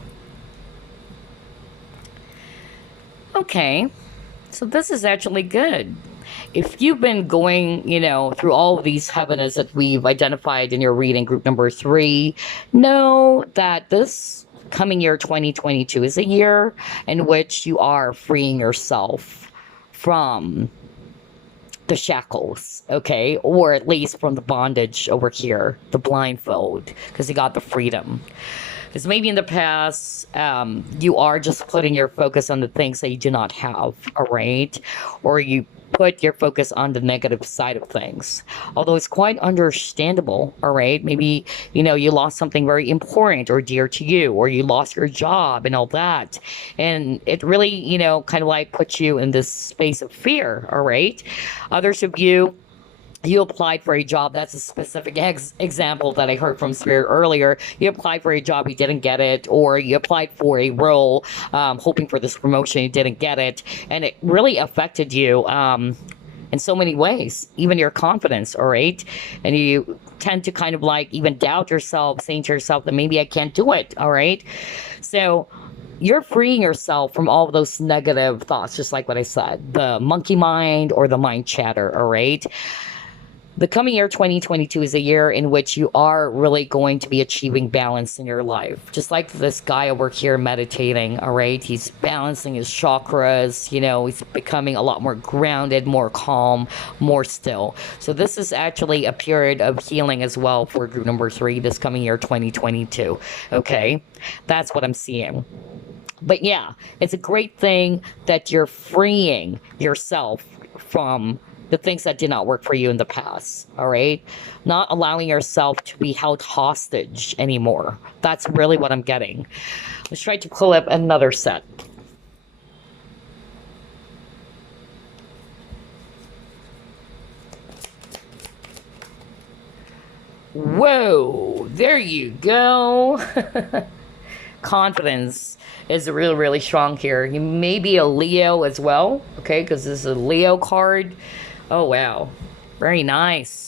Okay, so this is actually good. If you've been going, through all of these heavens that we've identified in your reading, group number 3, know that this coming year 2022 is a year in which you are freeing yourself from the shackles, okay? Or at least from the bondage over here, the blindfold, because you got the freedom. Because maybe in the past, you are just putting your focus on the things that you do not have, all right? Or you put your focus on the negative side of things. Although it's quite understandable, all right? Maybe, you lost something very important or dear to you, or you lost your job and all that. And it really, kind of like puts you in this space of fear, all right? Others of you, you applied for a job. That's a specific example that I heard from Spirit earlier. You applied for a job, you didn't get it, or you applied for a role, hoping for this promotion, you didn't get it, and it really affected you in so many ways, even your confidence, all right? And you tend to kind of like even doubt yourself, saying to yourself that maybe I can't do it, all right? So you're freeing yourself from all of those negative thoughts, just like what I said, the monkey mind or the mind chatter, all right? The coming year 2022 is a year in which you are really going to be achieving balance in your life. Just like this guy over here meditating, all right? He's balancing his chakras, he's becoming a lot more grounded, more calm, more still. So this is actually a period of healing as well for group number 3 this coming year 2022, okay? That's what I'm seeing. But yeah, it's a great thing that you're freeing yourself from the things that did not work for you in the past, all right? Not allowing yourself to be held hostage anymore. That's really what I'm getting. Let's try to pull up another set. Whoa, there you go. Confidence is really, really strong here. You may be a Leo as well, okay, because this is a Leo card. Oh, wow. Very nice.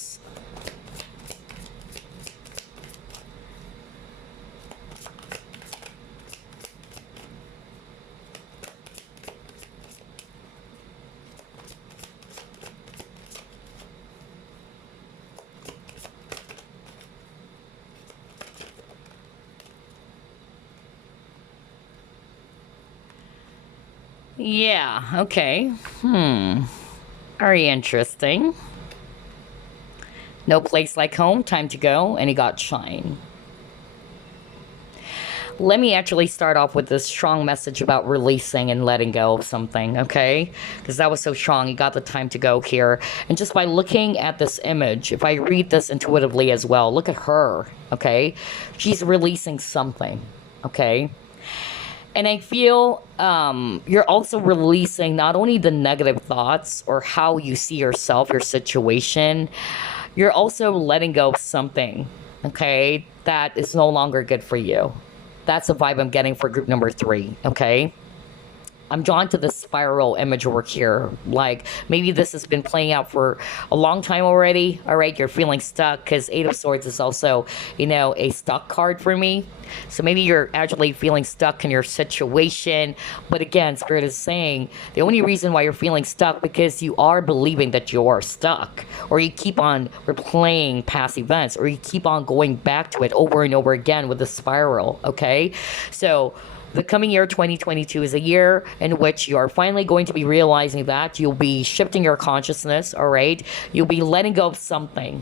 Yeah, okay. Very interesting. No place like home, time to go, and he got shine. Let me actually start off with this strong message about releasing and letting go of something, okay? Because that was so strong. You got the time to go here. And just by looking at this image, if I read this intuitively as well, look at her, okay? She's releasing something, okay? And I feel you're also releasing not only the negative thoughts or how you see yourself, your situation, you're also letting go of something, okay, that is no longer good for you. That's the vibe I'm getting for group number 3, okay? I'm drawn to this spiral image work here. Like, maybe this has been playing out for a long time already. All right, you're feeling stuck because Eight of Swords is also, a stuck card for me. So maybe you're actually feeling stuck in your situation. But again, Spirit is saying the only reason why you're feeling stuck because you are believing that you are stuck, or you keep on replaying past events, or you keep on going back to it over and over again with the spiral, okay? So the coming year 2022 is a year in which you are finally going to be realizing that you'll be shifting your consciousness, all right? You'll be letting go of something,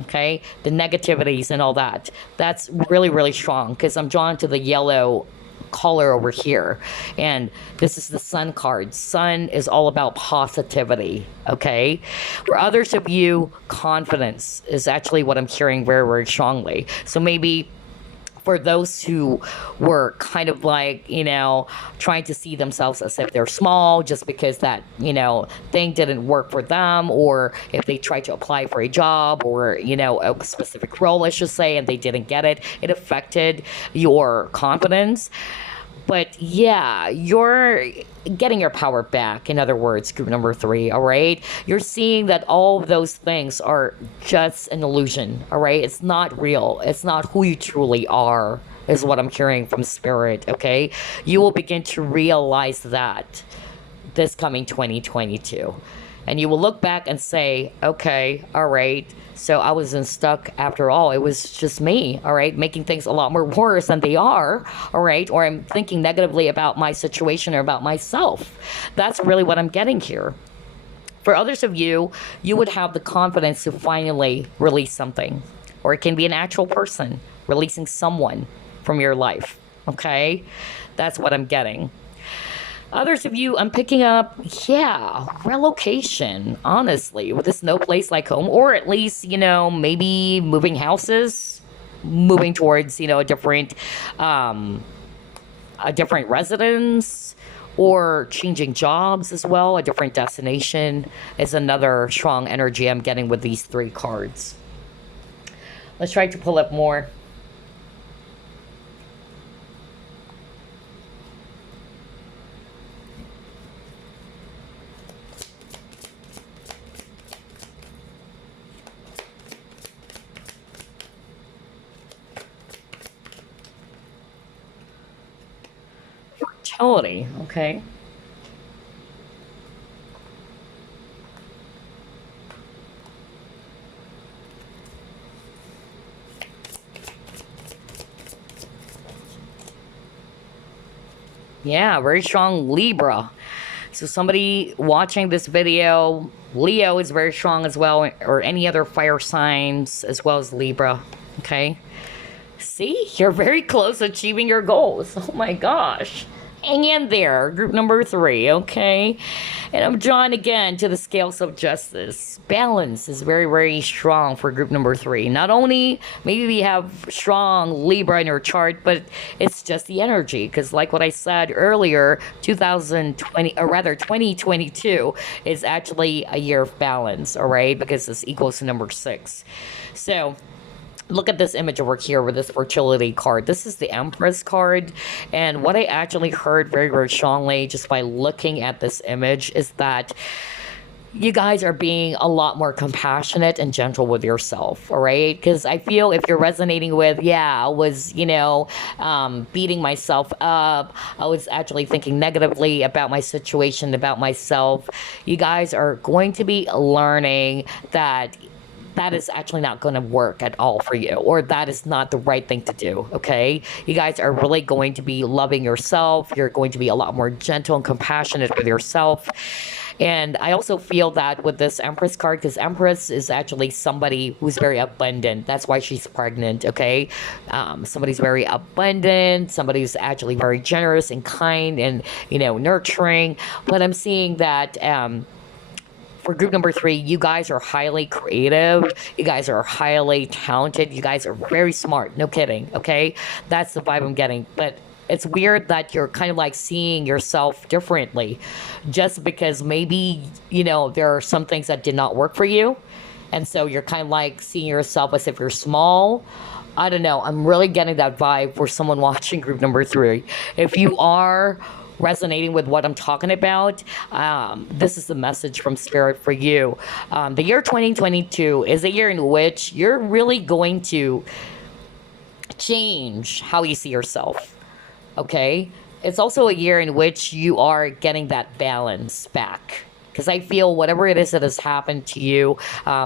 okay? The negativities and all that. That's really, really strong because I'm drawn to the yellow color over here. And this is the Sun card. Sun is all about positivity, okay? For others of you, confidence is actually what I'm hearing very, very strongly. So maybe for those who were kind of like, trying to see themselves as if they're small just because that, thing didn't work for them, or if they tried to apply for a job or, a specific role, let's just say, and they didn't get it, it affected your confidence. But yeah, you're getting your power back. In other words, group number 3, all right? You're seeing that all of those things are just an illusion, all right? It's not real. It's not who you truly are, is what I'm hearing from Spirit, okay? You will begin to realize that this coming 2022. And you will look back and say, okay, all right, so I wasn't stuck after all. It was just me, all right, making things a lot more worse than they are, all right, or I'm thinking negatively about my situation or about myself. That's really what I'm getting here. For others of you, you would have the confidence to finally release something, or it can be an actual person releasing someone from your life, okay? That's what I'm getting. Others of you, I'm picking up, relocation, honestly, with this no place like home, or at least, maybe moving houses, moving towards, a different residence, or changing jobs as well. A different destination is another strong energy I'm getting with these 3 cards. Let's try to pull up more. Fertility, okay. Yeah, very strong Libra. So somebody watching this video, Leo is very strong as well, or any other fire signs as well as Libra, okay? See, you're very close to achieving your goals. Oh my gosh. hang in there, group number 3, okay? And I'm drawn again to the scales of justice. Balance is very, very strong for group number 3. Not only maybe we have strong Libra in your chart, but it's just the energy. Because like what I said earlier, 2020, or rather 2022 is actually a year of balance, all right? Because this equals to number 6. So look at this image over here with this fertility card. This is the Empress card. And what I actually heard very, very strongly just by looking at this image is that you guys are being a lot more compassionate and gentle with yourself, all right? Because I feel if you're resonating with, yeah, I was, beating myself up, I was actually thinking negatively about my situation, about myself, you guys are going to be learning that that is actually not going to work at all for you, or that is not the right thing to do, okay? You guys are really going to be loving yourself. You're going to be a lot more gentle and compassionate with yourself. And I also feel that with this Empress card, because Empress is actually somebody who's very abundant. That's why she's pregnant, okay? Somebody's very abundant, somebody who's actually very generous and kind and, nurturing. But I'm seeing that for group number 3, you guys are highly creative. You guys are highly talented. You guys are very smart. No kidding, okay? That's the vibe I'm getting. But it's weird that you're kind of like seeing yourself differently just because maybe, there are some things that did not work for you. And so you're kind of like seeing yourself as if you're small. I don't know. I'm really getting that vibe for someone watching group number 3. If you are resonating with what I'm talking about, this is the message from Spirit for you. The year 2022 is a year in which you're really going to change how you see yourself. Okay? It's also a year in which you are getting that balance back. Because I feel whatever it is that has happened to you,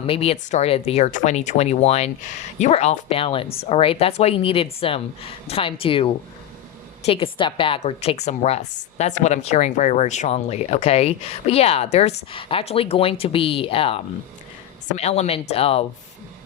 maybe it started the year 2021, you were off balance, all right? That's why you needed some time to take a step back or take some rest. That's what I'm hearing very, very strongly, okay? But yeah, there's actually going to be some element of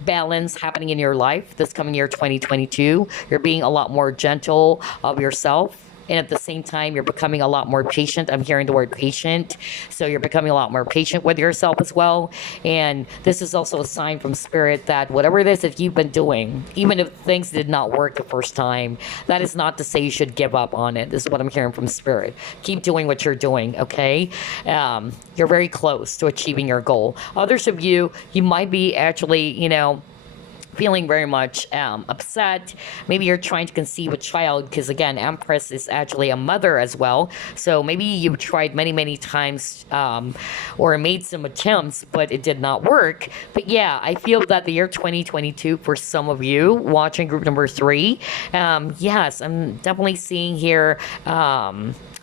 balance happening in your life this coming year 2022. You're being a lot more gentle of yourself, and at the same time you're becoming a lot more patient. I'm hearing the word patient, so you're becoming a lot more patient with yourself as well. And this is also a sign from Spirit that whatever it is that you've been doing, even if things did not work the first time, that is not to say you should give up on it. This is what I'm hearing from Spirit. Keep doing what you're doing, okay? You're very close to achieving your goal. Others of you might be actually, feeling very much upset. Maybe you're trying to conceive a child because, again, Empress is actually a mother as well. So maybe you've tried many, many times or made some attempts, but it did not work. But yeah, I feel that the year 2022 for some of you watching group number 3, yes, I'm definitely seeing here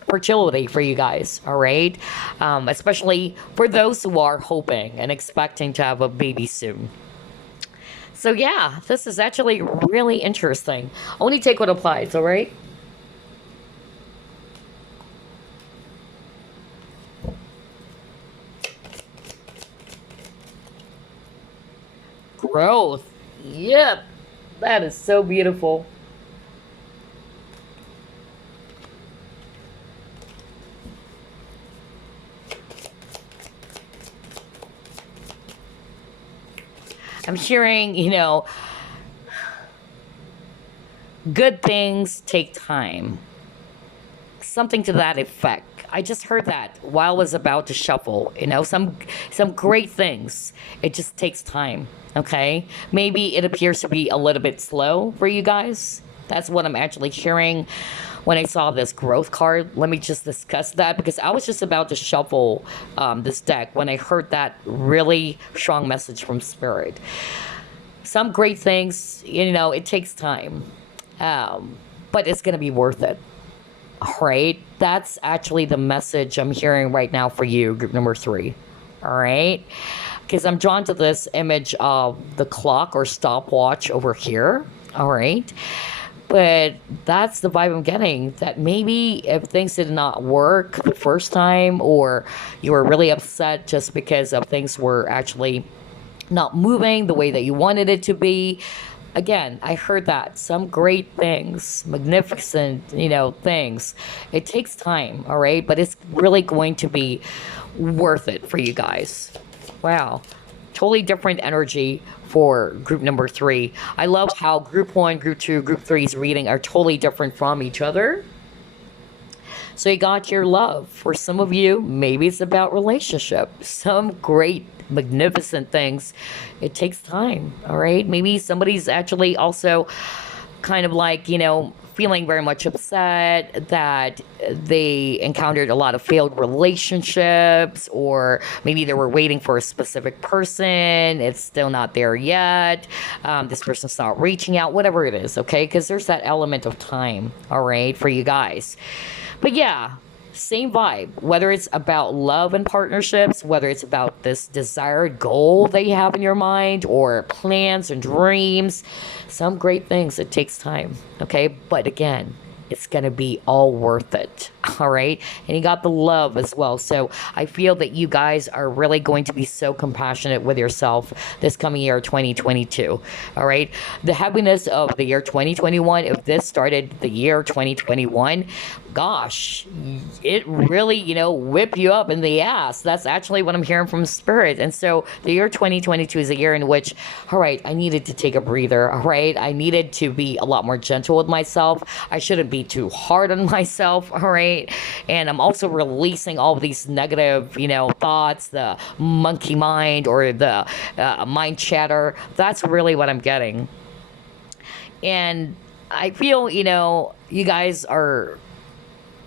fertility for you guys, all right? Especially for those who are hoping and expecting to have a baby soon. So yeah, this is actually really interesting. Only take what applies, all right? Growth. Yep. That is so beautiful. I'm hearing, good things take time. Something to that effect. I just heard that while I was about to shuffle, some great things. It just takes time, okay? Maybe it appears to be a little bit slow for you guys. That's what I'm actually hearing when I saw this growth card. Let me just discuss that because I was just about to shuffle this deck when I heard that really strong message from Spirit. Some great things, it takes time, but it's going to be worth it. All right, that's actually the message I'm hearing right now for you, group number 3. All right, because I'm drawn to this image of the clock or stopwatch over here. All right, but that's the vibe I'm getting, that maybe if things did not work the first time, or you were really upset just because of things were actually not moving the way that you wanted it to be, Again, I heard that some great things, magnificent, things. It takes time, all right, but it's really going to be worth it for you guys. Wow. Totally different energy for group number three. I love how group one, group two, group three's reading are totally different from each other. So you got your love. For some of you, maybe it's about relationship. Some great, magnificent things. It takes time, all right? Maybe somebody's actually also kind of like, feeling very much upset that they encountered a lot of failed relationships, or maybe they were waiting for a specific person. It's still not there yet. This person's not reaching out, whatever it is, okay? Because there's that element of time, all right, for you guys. But yeah, same vibe. Whether it's about love and partnerships, whether it's about this desired goal that you have in your mind, or plans and dreams, some great things, it takes time. Okay. But again, it's going to be all worth it. All right. And you got the love as well. So I feel that you guys are really going to be so compassionate with yourself this coming year, 2022. All right. The happiness of the year 2021, if this started the year 2021, gosh, it really, whip you up in the ass. That's actually what I'm hearing from spirit. And so the year 2022 is a year in which, all right, I needed to take a breather. All right. I needed to be a lot more gentle with myself. I shouldn't be too hard on myself. All right. And I'm also releasing all of these negative, thoughts, the monkey mind, or the mind chatter. That's really what I'm getting. And I feel, you guys are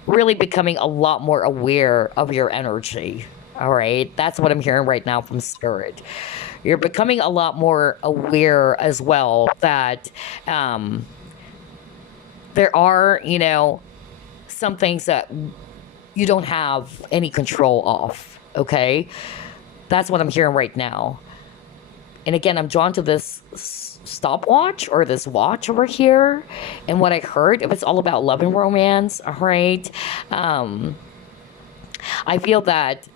really becoming a lot more aware of your energy. All right. That's what I'm hearing right now from spirit. You're becoming a lot more aware as well that there are, some things that you don't have any control of. Okay. That's what I'm hearing right now. And again, I'm drawn to this stopwatch, or this watch over here. And what I heard, if it's all about love and romance, all right, I feel that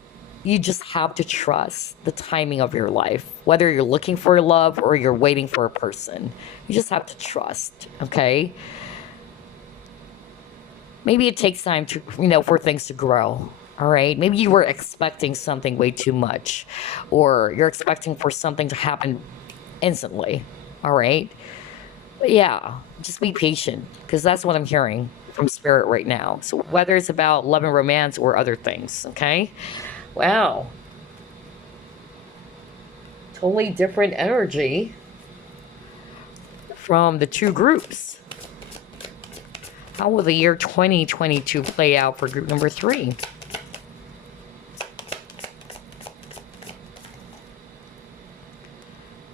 you just have to trust the timing of your life, whether you're looking for love or you're waiting for a person. You just have to trust. Okay. Maybe it takes time to, for things to grow. All right. Maybe you were expecting something way too much, or you're expecting for something to happen instantly. All right. But yeah, just be patient, because that's what I'm hearing from spirit right now. So whether it's about love and romance or other things. Okay. Wow. Totally different energy from the two groups. How will the year 2022 play out for group number three?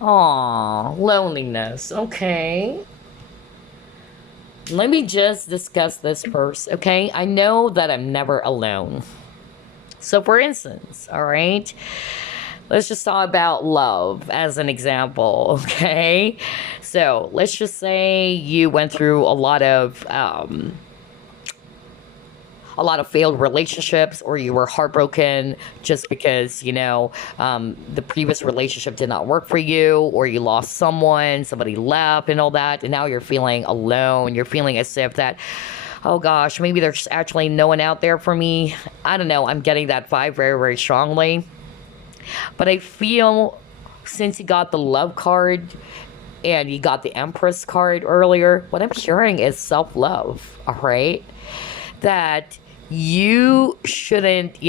Aw, loneliness. Okay. Let me just discuss this first, okay? I know that I'm never alone. So, for instance, all right, let's just talk about love as an example, okay? So, let's just say you went through a lot of failed relationships, or you were heartbroken just because, the previous relationship did not work for you, or you lost someone, somebody left and all that, and now you're feeling alone. You're feeling as if that, oh gosh, maybe there's actually no one out there for me. I don't know. I'm getting that vibe very, very strongly. But I feel, since you got the love card and you got the Empress card earlier, what I'm hearing is self-love, all right? That you shouldn't,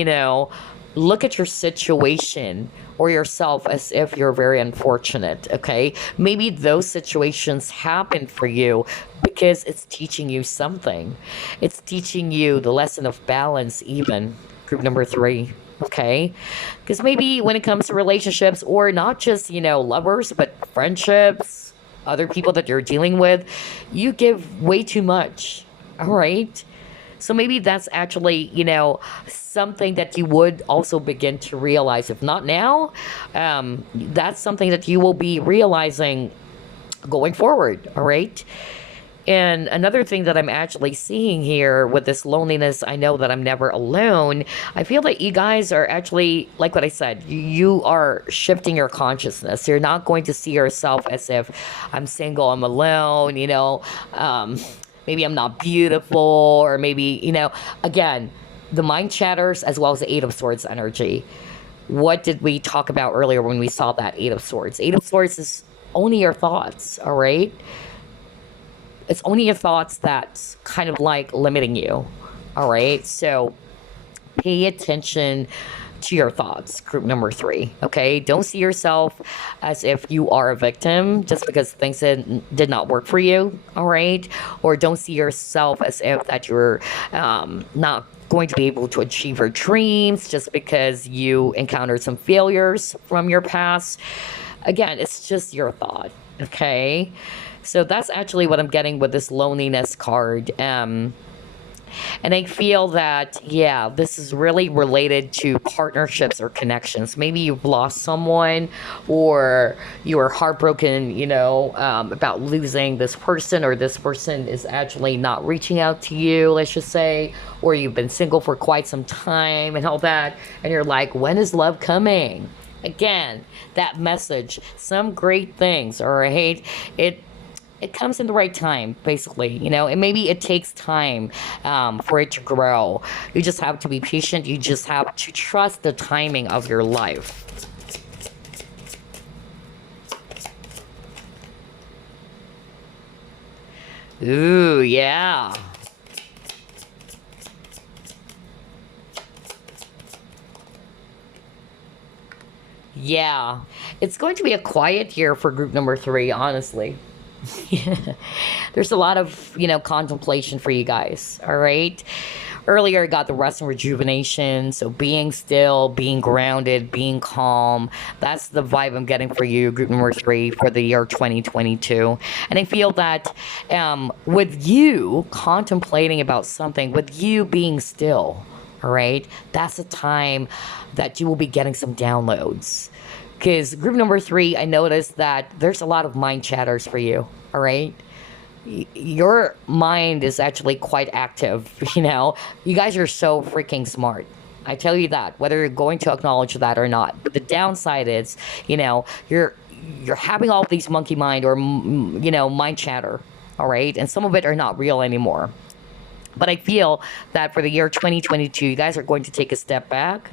look at your situation or yourself as if you're very unfortunate, okay? Maybe those situations happen for you because it's teaching you something. It's teaching you the lesson of balance, even, group number three, okay? Because maybe when it comes to relationships, or not just, lovers, but friendships, other people that you're dealing with, you give way too much, all right? So maybe that's actually, something that you would also begin to realize. If not now, that's something that you will be realizing going forward, all right? And another thing that I'm actually seeing here with this loneliness, I know that I'm never alone. I feel that you guys are actually, like what I said, you are shifting your consciousness. You're not going to see yourself as if I'm single, I'm alone, um, maybe I'm not beautiful, or maybe, again, the mind chatters as well as the Eight of Swords energy. What did we talk about earlier when we saw that Eight of Swords? Eight of Swords is only your thoughts, all right? It's only your thoughts that's kind of like limiting you, all right? So pay attention to your thoughts, group number 3, okay? Don't see yourself as if you are a victim just because things did not work for you, all right? Or don't see yourself as if that you're not going to be able to achieve your dreams just because you encountered some failures from your past. Again, it's just your thought, okay? So that's actually what I'm getting with this loneliness card. And I feel that, yeah, this is really related to partnerships or connections. Maybe you've lost someone, or you are heartbroken, about losing this person, or this person is actually not reaching out to you, let's just say, or you've been single for quite some time and all that. And you're like, when is love coming? Again, that message, some great things, all right? It comes in the right time, basically, and maybe it takes time for it to grow. You just have to be patient. You just have to trust the timing of your life. Ooh, yeah. Yeah. It's going to be a quiet year for group number 3, honestly. There's a lot of, contemplation for you guys, all right? Earlier, I got the rest and rejuvenation, so being still, being grounded, being calm. That's the vibe I'm getting for you, group number 3, for the year 2022. And I feel that with you contemplating about something, with you being still, all right, that's a time that you will be getting some downloads. Because group number 3, I noticed that there's a lot of mind chatters for you, all right? Your mind is actually quite active, You guys are so freaking smart. I tell you that, whether you're going to acknowledge that or not. But the downside is, you're having all of these monkey mind or, mind chatter, all right? And some of it are not real anymore. But I feel that for the year 2022, you guys are going to take a step back.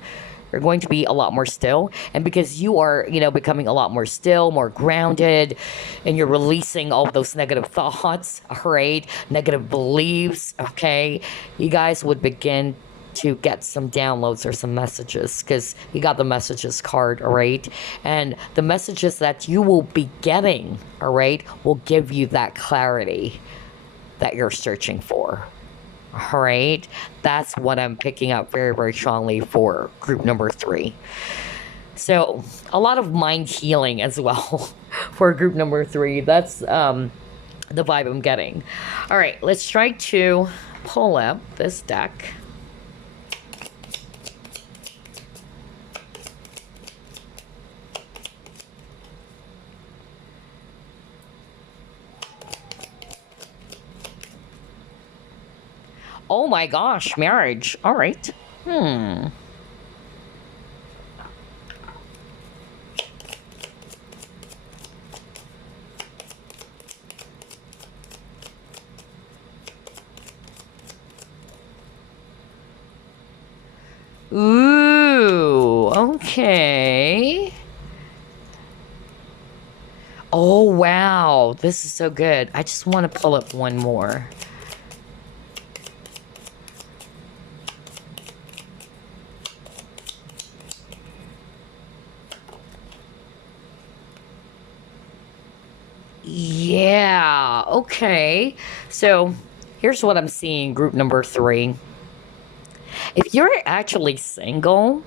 You're going to be a lot more still. And because you are, becoming a lot more still, more grounded, and you're releasing all of those negative thoughts, all right, negative beliefs, okay, you guys would begin to get some downloads or some messages, because you got the messages card, all right? And the messages that you will be getting, all right, will give you that clarity that you're searching for. All right, that's what I'm picking up very, very strongly for group number 3. So a lot of mind healing as well for group number 3. That's the vibe I'm getting. All right, let's try to pull up this deck. Oh my gosh, marriage. All right. Ooh, okay. Oh, wow. This is so good. I just want to pull up one more. Yeah, okay. So here's what I'm seeing, group number 3. If you're actually single,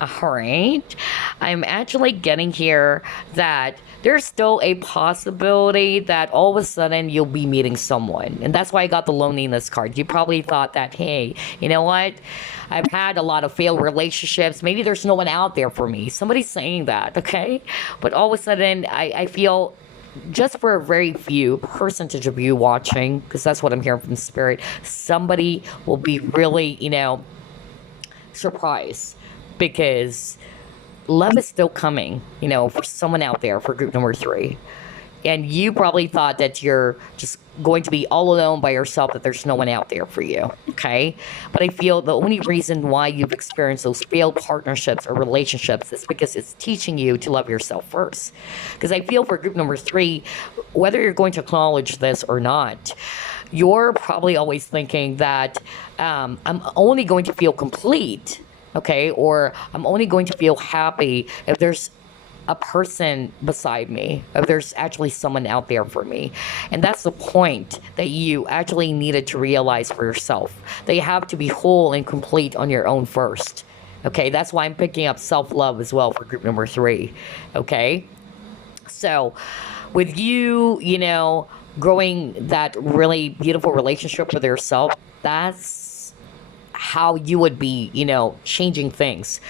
all right, I'm actually getting here that there's still a possibility that all of a sudden you'll be meeting someone. And that's why I got the loneliness card. You probably thought that, hey, you know what? I've had a lot of failed relationships. Maybe there's no one out there for me. Somebody's saying that, okay? But all of a sudden, I feel just for a very few percentage of you watching, because that's what I'm hearing from Spirit, somebody will be really, surprised, because love is still coming, for someone out there for group number 3. And you probably thought that you're just going to be all alone by yourself, that there's no one out there for you. Okay. But I feel the only reason why you've experienced those failed partnerships or relationships is because it's teaching you to love yourself first. Because I feel for group number 3, whether you're going to acknowledge this or not, you're probably always thinking that I'm only going to feel complete, okay, or I'm only going to feel happy if there's a person beside me, if there's actually someone out there for me. And that's the point that you actually needed to realize for yourself, that you have to be whole and complete on your own first. Okay, that's why I'm picking up self-love as well for group number 3. Okay, so with you, growing that really beautiful relationship with yourself, that's how you would be, changing things.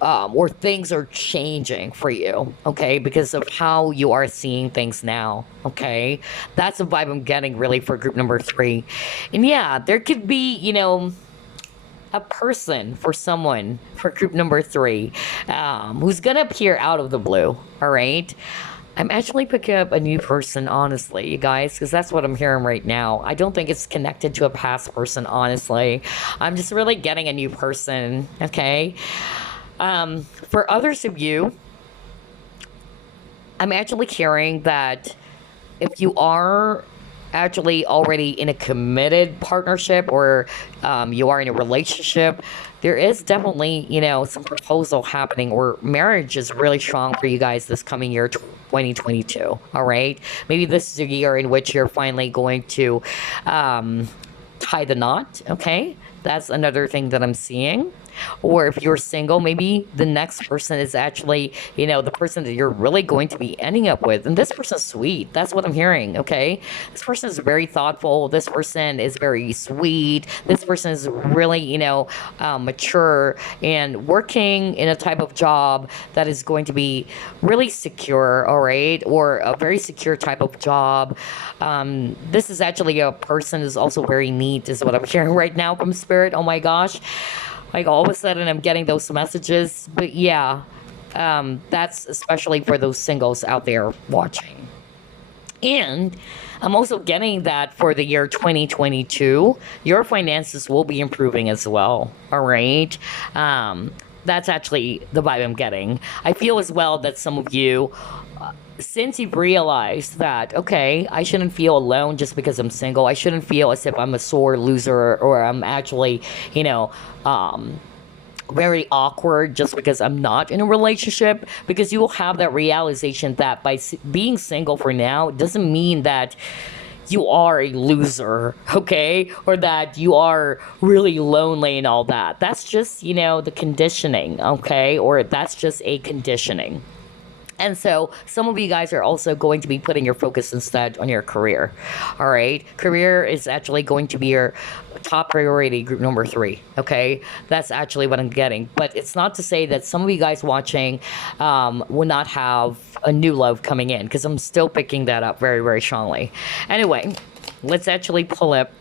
Or things are changing for you, okay, because of how you are seeing things now, okay? That's the vibe I'm getting really for group number 3. And yeah, there could be, a person for someone for group number 3 who's gonna appear out of the blue, all right? I'm actually picking up a new person, honestly, you guys, because that's what I'm hearing right now. I don't think it's connected to a past person, honestly. I'm just really getting a new person, okay? For others of you, I'm actually hearing that if you are actually already in a committed partnership, or you are in a relationship, there is definitely, some proposal happening, or marriage is really strong for you guys this coming year, 2022. All right. Maybe this is a year in which you're finally going to tie the knot. Okay. That's another thing that I'm seeing. Or if you're single, maybe the next person is actually, the person that you're really going to be ending up with. And this person's sweet. That's what I'm hearing, okay? This person is very thoughtful. This person is very sweet. This person is really, mature and working in a type of job that is going to be really secure, all right? Or a very secure type of job. This is actually a person who's also very neat, is what I'm hearing right now from Spirit. Oh my gosh. Like, all of a sudden, I'm getting those messages. But yeah, that's especially for those singles out there watching. And I'm also getting that for the year 2022, your finances will be improving as well. All right. That's actually the vibe I'm getting. I feel as well that some of you, since you've realized that, okay, I shouldn't feel alone just because I'm single. I shouldn't feel as if I'm a sore loser, or I'm actually, very awkward just because I'm not in a relationship, because you will have that realization that by being single for now doesn't mean that you are a loser, okay? Or that you are really lonely and all that. That's just, the conditioning, okay? Or that's just a conditioning. And so some of you guys are also going to be putting your focus instead on your career. All right. Career is actually going to be your top priority, group number 3. Okay. That's actually what I'm getting. But it's not to say that some of you guys watching will not have a new love coming in, because I'm still picking that up very, very strongly. Anyway, let's actually pull up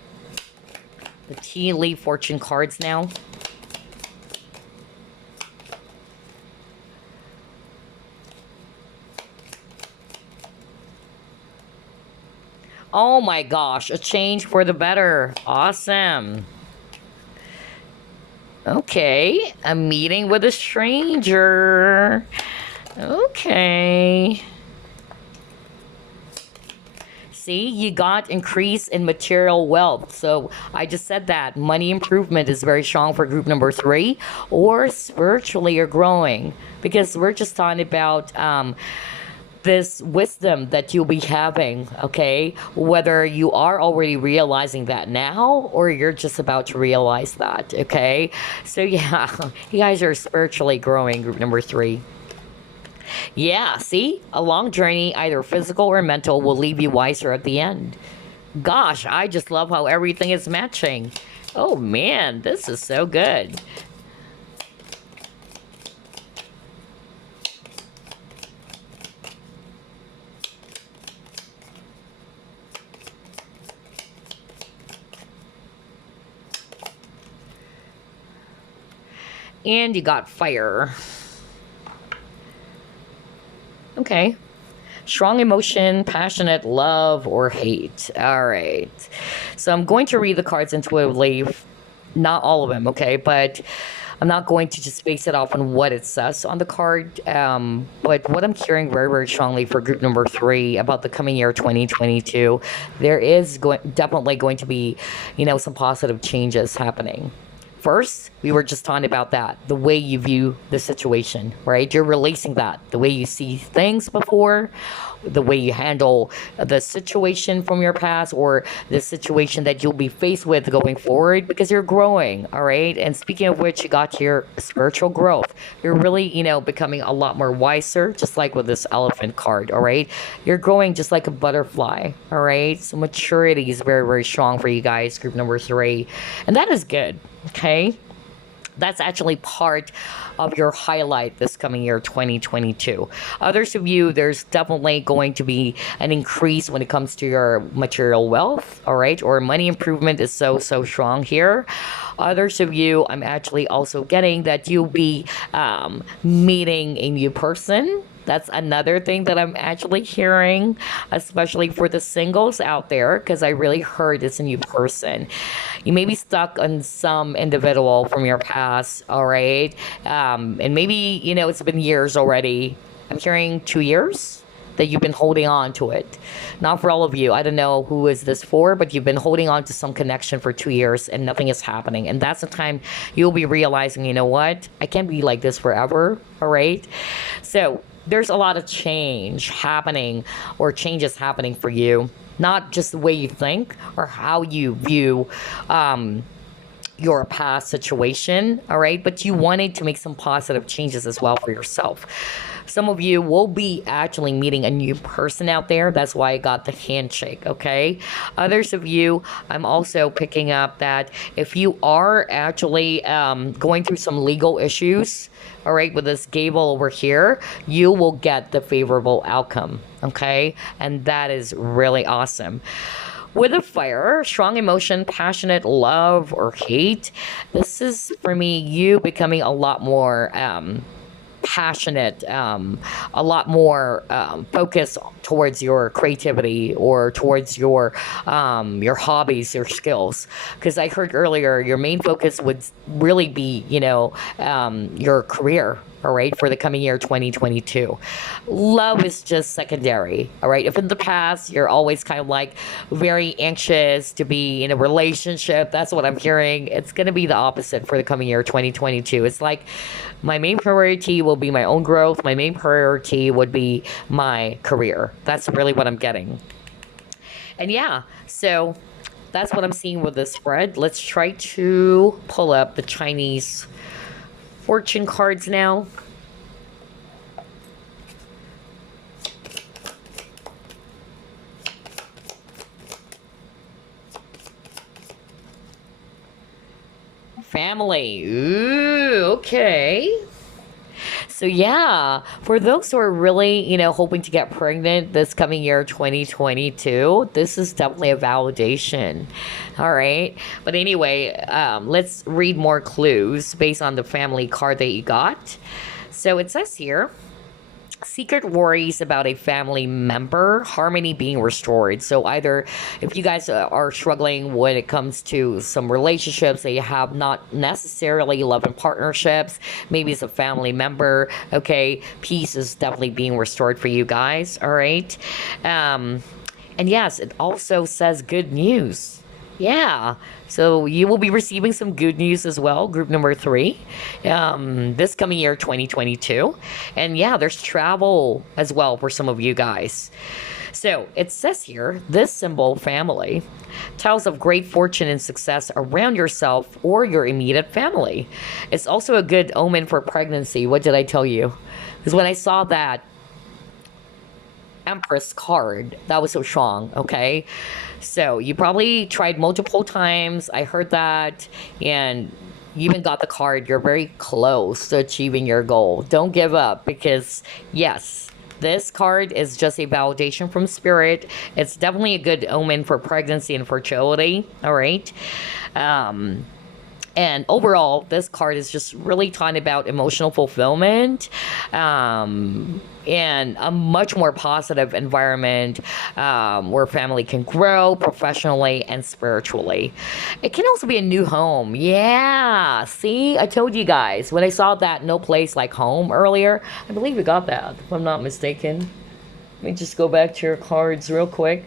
the tea leaf fortune cards now. Oh my gosh, a change for the better. Awesome. Okay, a meeting with a stranger. Okay. See, you got increase in material wealth. So I just said that money improvement is very strong for group number 3, or spiritually you're growing, because we're just talking about this wisdom that you'll be having, okay? Whether you are already realizing that now, or you're just about to realize that, okay? So yeah, you guys are spiritually growing, group number 3. Yeah, see? A long journey, either physical or mental, will leave you wiser at the end. Gosh, I just love how everything is matching. Oh man, this is so good. And you got fire. Okay. Strong emotion, passionate love, or hate. All right. So I'm going to read the cards intuitively. Not all of them, okay? But I'm not going to just base it off on what it says on the card. But what I'm hearing very, very strongly for group number 3 about the coming year 2022, there is definitely going to be, some positive changes happening. First, we were just talking about that, the way you view the situation, right? You're releasing that, the way you see things before, the way you handle the situation from your past or the situation that you'll be faced with going forward because you're growing, all right? And speaking of which, you got your spiritual growth. You're really, becoming a lot more wiser, just like with this elephant card, all right? You're growing just like a butterfly, all right? So maturity is very, very strong for you guys, group number 3. And that is good. Okay, that's actually part of your highlight this coming year 2022. Others of you, there's definitely going to be an increase when it comes to your material wealth, all right, or money improvement is so strong here. Others of you, I'm actually also getting that you'll be meeting a new person. That's another thing that I'm actually hearing, especially for the singles out there, because I really heard it's a new person. You may be stuck on some individual from your past, all right? And maybe, it's been years already. I'm hearing 2 years that you've been holding on to it. Not for all of you. I don't know who is this for, but you've been holding on to some connection for 2 years and nothing is happening. And that's the time you'll be realizing, you know what? I can't be like this forever, all right? So there's a lot of change happening or changes happening for you, not just the way you think or how you view your past situation, all right? But you wanted to make some positive changes as well for yourself. Some of you will be actually meeting a new person out there. That's why I got the handshake, okay? Others of you, I'm also picking up that if you are actually going through some legal issues, all right, with this gable over here, you will get the favorable outcome, okay? And that is really awesome. With a fire, strong emotion, passionate love or hate, this is, for me, you becoming a lot more passionate, a lot more focused towards your creativity or towards your hobbies, your skills. Because I heard earlier, your main focus would really be, your career. All right, for the coming year 2022. Love is just secondary. All right, if in the past you're always kind of like very anxious to be in a relationship, that's what I'm hearing. It's going to be the opposite for the coming year 2022. It's like my main priority will be my own growth. My main priority would be my career. That's really what I'm getting. And yeah, so that's what I'm seeing with this spread. Let's try to pull up the Chinese fortune cards now. Family. Ooh, okay. So yeah, for those who are really, hoping to get pregnant this coming year, 2022, this is definitely a validation. All right. But anyway, let's read more clues based on the family card that you got. So it says here, secret worries about a family member, harmony being restored. So either if you guys are struggling when it comes to some relationships that you have, not necessarily love and partnerships, maybe it's a family member, okay, peace is definitely being restored for you guys, all right? And yes, it also says good news. Yeah, so you will be receiving some good news as well, group number 3, this coming year, 2022. And yeah, there's travel as well for some of you guys. So it says here, this symbol, family, tells of great fortune and success around yourself or your immediate family. It's also a good omen for pregnancy. What did I tell you? Because when I saw that Empress card, that was so strong, okay? So you probably tried multiple times. I heard that, and you even got the card. You're very close to achieving your goal. Don't give up, because yes, this card is just a validation from spirit. It's definitely a good omen for pregnancy and fertility, all right? And overall, this card is just really talking about emotional fulfillment, and a much more positive environment, where family can grow professionally and spiritually. It can also be a new home. Yeah, see, I told you guys when I saw that no place like home earlier. I believe we got that, if I'm not mistaken. Let me just go back to your cards real quick.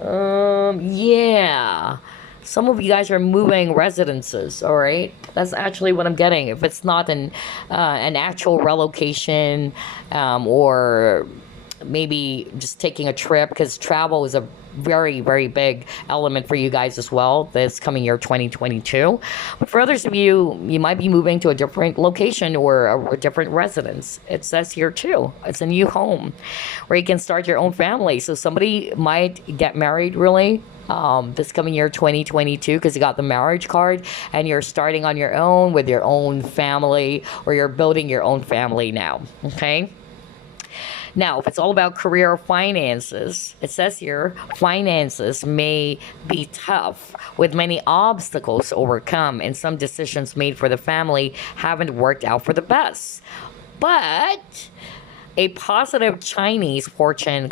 Yeah. Some of you guys are moving residences, all right? That's actually what I'm getting. If it's not an actual relocation, or maybe just taking a trip, because travel is a very, very big element for you guys as well this coming year 2022. But for others of you, you might be moving to a different location or a different residence. It says here too, it's a new home where you can start your own family. So somebody might get married, really, this coming year 2022, because you got the marriage card, and you're starting on your own with your own family, or you're building your own family now. Okay. Now, if it's all about career or finances, it says here finances may be tough with many obstacles to overcome, and some decisions made for the family haven't worked out for the best. But a positive Chinese fortune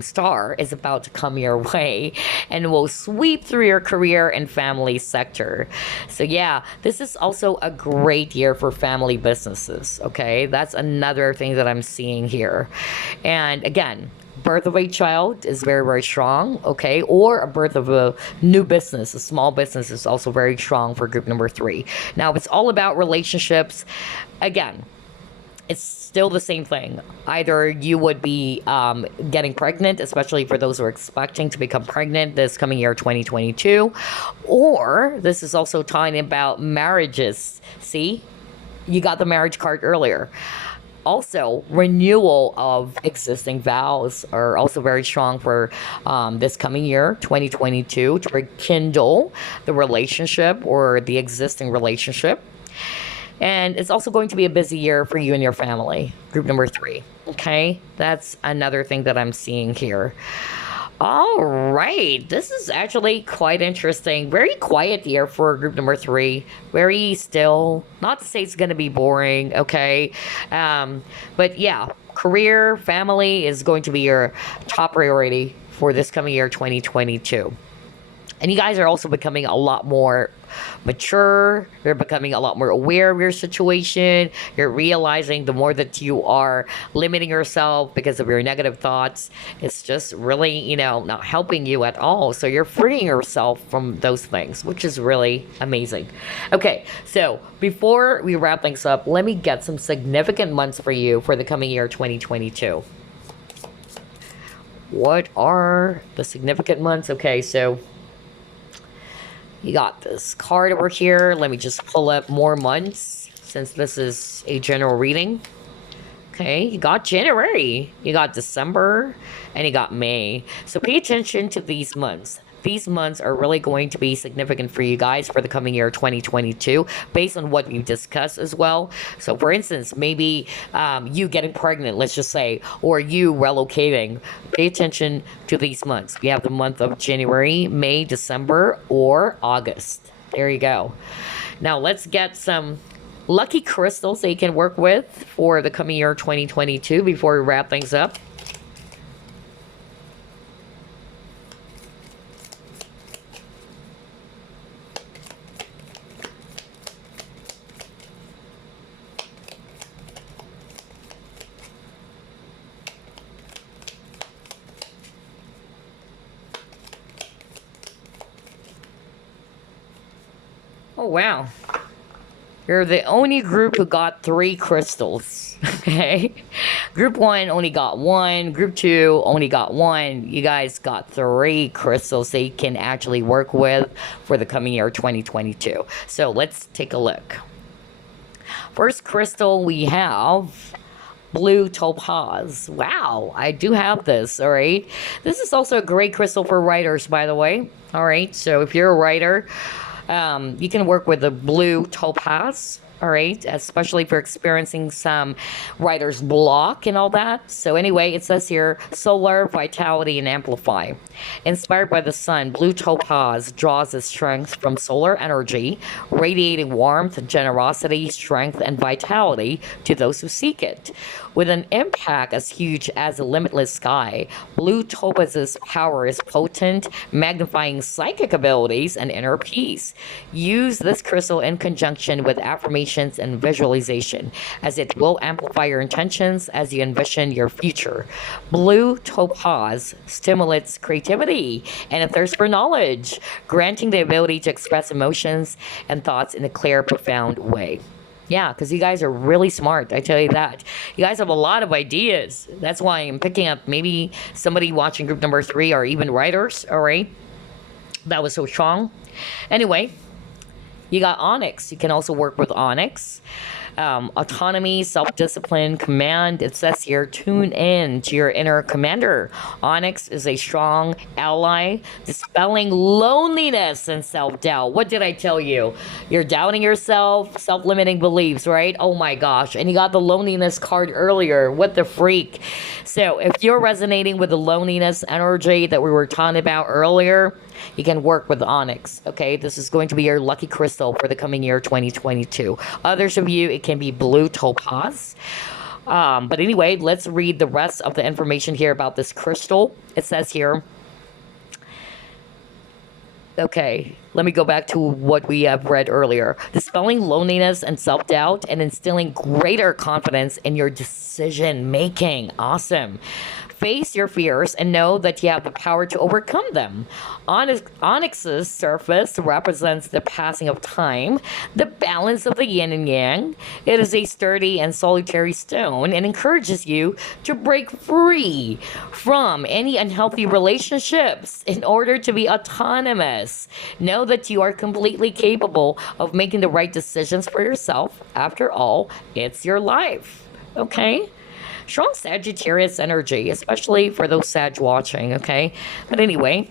star is about to come your way and will sweep through your career and family sector. So, yeah, this is also a great year for family businesses. Okay, that's another thing that I'm seeing here. And again, birth of a child is very, very strong, okay? Or a birth of a new business, a small business is also very strong for group number 3. Now, it's all about relationships. Again, it's still the same thing. Either you would be getting pregnant, especially for those who are expecting to become pregnant this coming year 2022, or this is also talking about marriages. See, you got the marriage card earlier. Also, renewal of existing vows are also very strong for this coming year 2022 to rekindle the relationship or the existing relationship. And it's also going to be a busy year for you and your family, group number 3. Okay, that's another thing that I'm seeing here. All right, this is actually quite interesting. Very quiet year for group number 3. Very still. Not to say it's going to be boring, okay? But yeah, career, family is going to be your top priority for this coming year 2022. And you guys are also becoming a lot more mature. You're becoming a lot more aware of your situation. You're realizing the more that you are limiting yourself because of your negative thoughts, it's just really, not helping you at all. So you're freeing yourself from those things, which is really amazing. Okay, so before we wrap things up, let me get some significant months for you for the coming year 2022. What are the significant months? Okay, so you got this card over here. Let me just pull up more months since this is a general reading. Okay, you got January, you got December, and you got May. So pay attention to these months. These months are really going to be significant for you guys for the coming year 2022 based on what we've discussed as well. So for instance, maybe you getting pregnant, let's just say, or you relocating. Pay attention to these months. We have the month of January, May, December, or August. There you go. Now let's get some lucky crystals that you can work with for the coming year 2022 before we wrap things up. Oh, wow. You're the only group who got 3 crystals. Okay? Group 1 only got 1. Group 2 only got 1. You guys got 3 crystals that you can actually work with for the coming year 2022. So let's take a look. First crystal we have blue topaz. Wow, I do have this, all right? This is also a great crystal for writers, by the way. All right, so if you're a writer, you can work with the blue topaz. all right? Especially if you're experiencing some writer's block and all that. So anyway, it says here, solar, vitality, and amplify. Inspired by the sun, blue topaz draws its strength from solar energy, radiating warmth, generosity, strength, and vitality to those who seek it. With an impact as huge as a limitless sky, blue topaz's power is potent, magnifying psychic abilities and inner peace. Use this crystal in conjunction with affirmations and visualization, as it will amplify your intentions as you envision your future. Blue topaz stimulates creativity and a thirst for knowledge, granting the ability to express emotions and thoughts in a clear, profound way. Yeah, because you guys are really smart. I tell you that. You guys have a lot of ideas. That's why I'm picking up maybe somebody watching group number 3 or even writers. All right. That was so strong. Anyway, you got Onyx. You can also work with Onyx. Autonomy, self-discipline, command. It says here, tune in to your inner commander. Onyx is a strong ally, dispelling loneliness and self-doubt. What did I tell you? You're doubting yourself, self-limiting beliefs, right? Oh my gosh. And you got the loneliness card earlier. What the freak? So if you're resonating with the loneliness energy that we were talking about earlier, you can work with Onyx. Okay, this is going to be your lucky crystal for the coming year 2022. Others of you, it can be blue topaz. But anyway, let's read the rest of the information here about this crystal. It says here, okay, let me go back to what we have read earlier. Dispelling loneliness and self-doubt and instilling greater confidence in your decision making. Awesome. Face your fears and know that you have the power to overcome them. Onyx's surface represents the passing of time, the balance of the yin and yang. It is a sturdy and solitary stone and encourages you to break free from any unhealthy relationships in order to be autonomous. Know that you are completely capable of making the right decisions for yourself. After all, it's your life. Okay? Strong Sagittarius energy, especially for those Sag watching, okay? But anyway,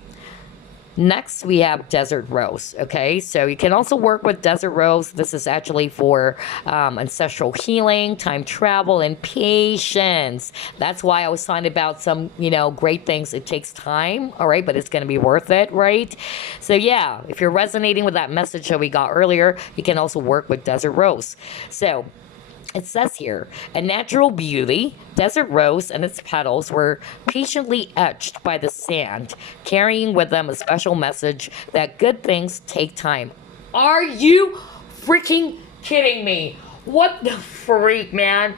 next we have Desert Rose, okay? So you can also work with Desert Rose. This is actually for ancestral healing, time travel, and patience. That's why I was talking about some, great things. It takes time, all right? But it's going to be worth it, right? So yeah, if you're resonating with that message that we got earlier, you can also work with Desert Rose. So it says here, a natural beauty, Desert Rose and its petals were patiently etched by the sand, carrying with them a special message that good things take time. Are you freaking kidding me? What the freak, man?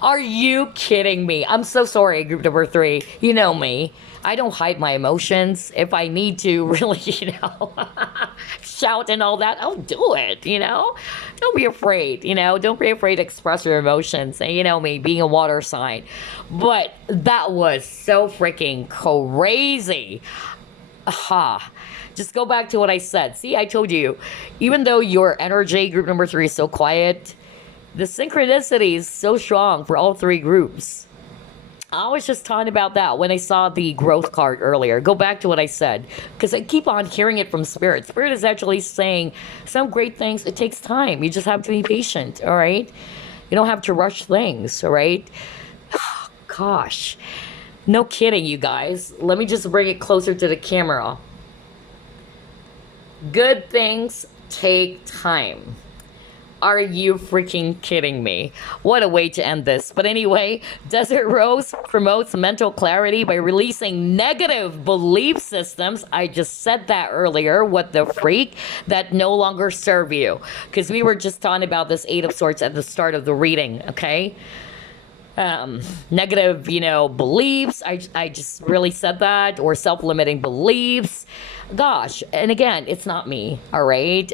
Are you kidding me? I'm so sorry, group number 3. You know me. I don't hide my emotions. If I need to really, shout and all that, I'll do it, Don't be afraid, Don't be afraid to express your emotions. And you know me, being a water sign. But that was so freaking crazy. Aha. Just go back to what I said. See, I told you, even though your energy, group number 3, is so quiet, the synchronicity is so strong for all 3 groups. I was just talking about that when I saw the growth card earlier. Go back to what I said, because I keep on hearing it from Spirit. Spirit is actually saying some great things. It takes time. You just have to be patient, all right? You don't have to rush things, all right? Gosh. No kidding, you guys. Let me just bring it closer to the camera. Good things take time. Are you freaking kidding me? What a way to end this. But anyway, Desert Rose promotes mental clarity by releasing negative belief systems. I just said that earlier. What the freak? That no longer serve you. Because we were just talking about this 8 of Swords at the start of the reading, okay? Negative, beliefs. I just really said that. Or self-limiting beliefs. Gosh. And again, it's not me, all right?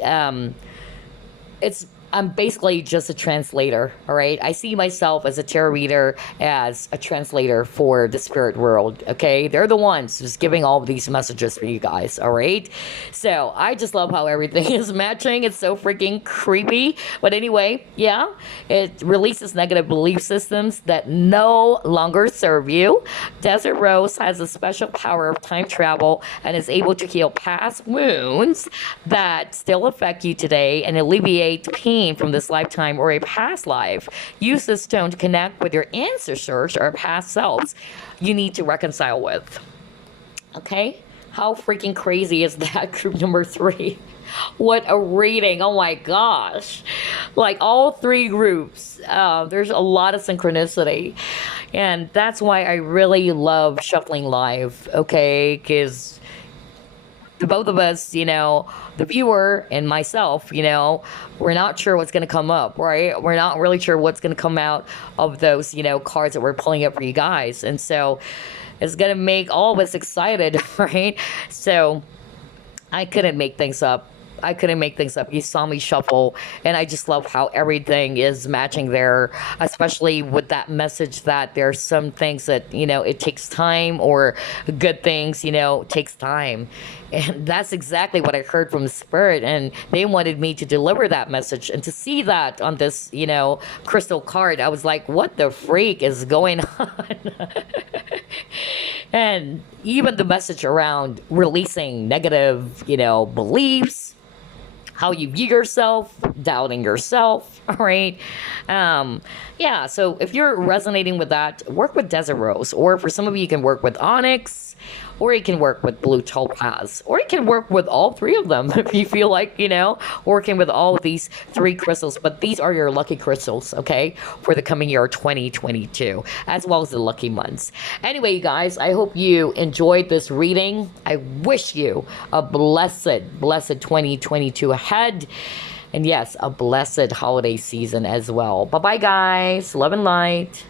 I'm basically just a translator, all right? I see myself as a tarot reader, as a translator for the spirit world, okay? They're the ones who's giving all of these messages for you guys, all right? So I just love how everything is matching. It's so freaking creepy. But anyway, yeah, it releases negative belief systems that no longer serve you. Desert Rose has a special power of time travel and is able to heal past wounds that still affect you today and alleviate pain seen from this lifetime or a past life. Use this stone to connect with your ancestors or past selves you need to reconcile with. Okay? How freaking crazy is that? Group number 3. What a reading. Oh my gosh. Like all 3 groups, there's a lot of synchronicity. And that's why I really love shuffling live, okay? Because the both of us, the viewer and myself, we're not sure what's going to come up, right? We're not really sure what's going to come out of those, cards that we're pulling up for you guys. And so it's going to make all of us excited, right? So I couldn't make things up. You saw me shuffle, and I just love how everything is matching there, especially with that message that there's some things that, it takes time, or good things, takes time. And that's exactly what I heard from the Spirit, and they wanted me to deliver that message. And to see that on this, crystal card, I was like, what the freak is going on? And even the message around releasing negative, beliefs, how you view yourself, doubting yourself, all right? Yeah, so if you're resonating with that, work with Desert Rose, or for some of you, you can work with Onyx, or you can work with Blue Topaz, or you can work with all 3 of them if you feel like, working with all of these 3 crystals. But these are your lucky crystals, okay, for the coming year 2022, as well as the lucky months. Anyway, you guys, I hope you enjoyed this reading. I wish you a blessed 2022 ahead. And yes, a blessed holiday season as well. Bye-bye, guys. Love and light.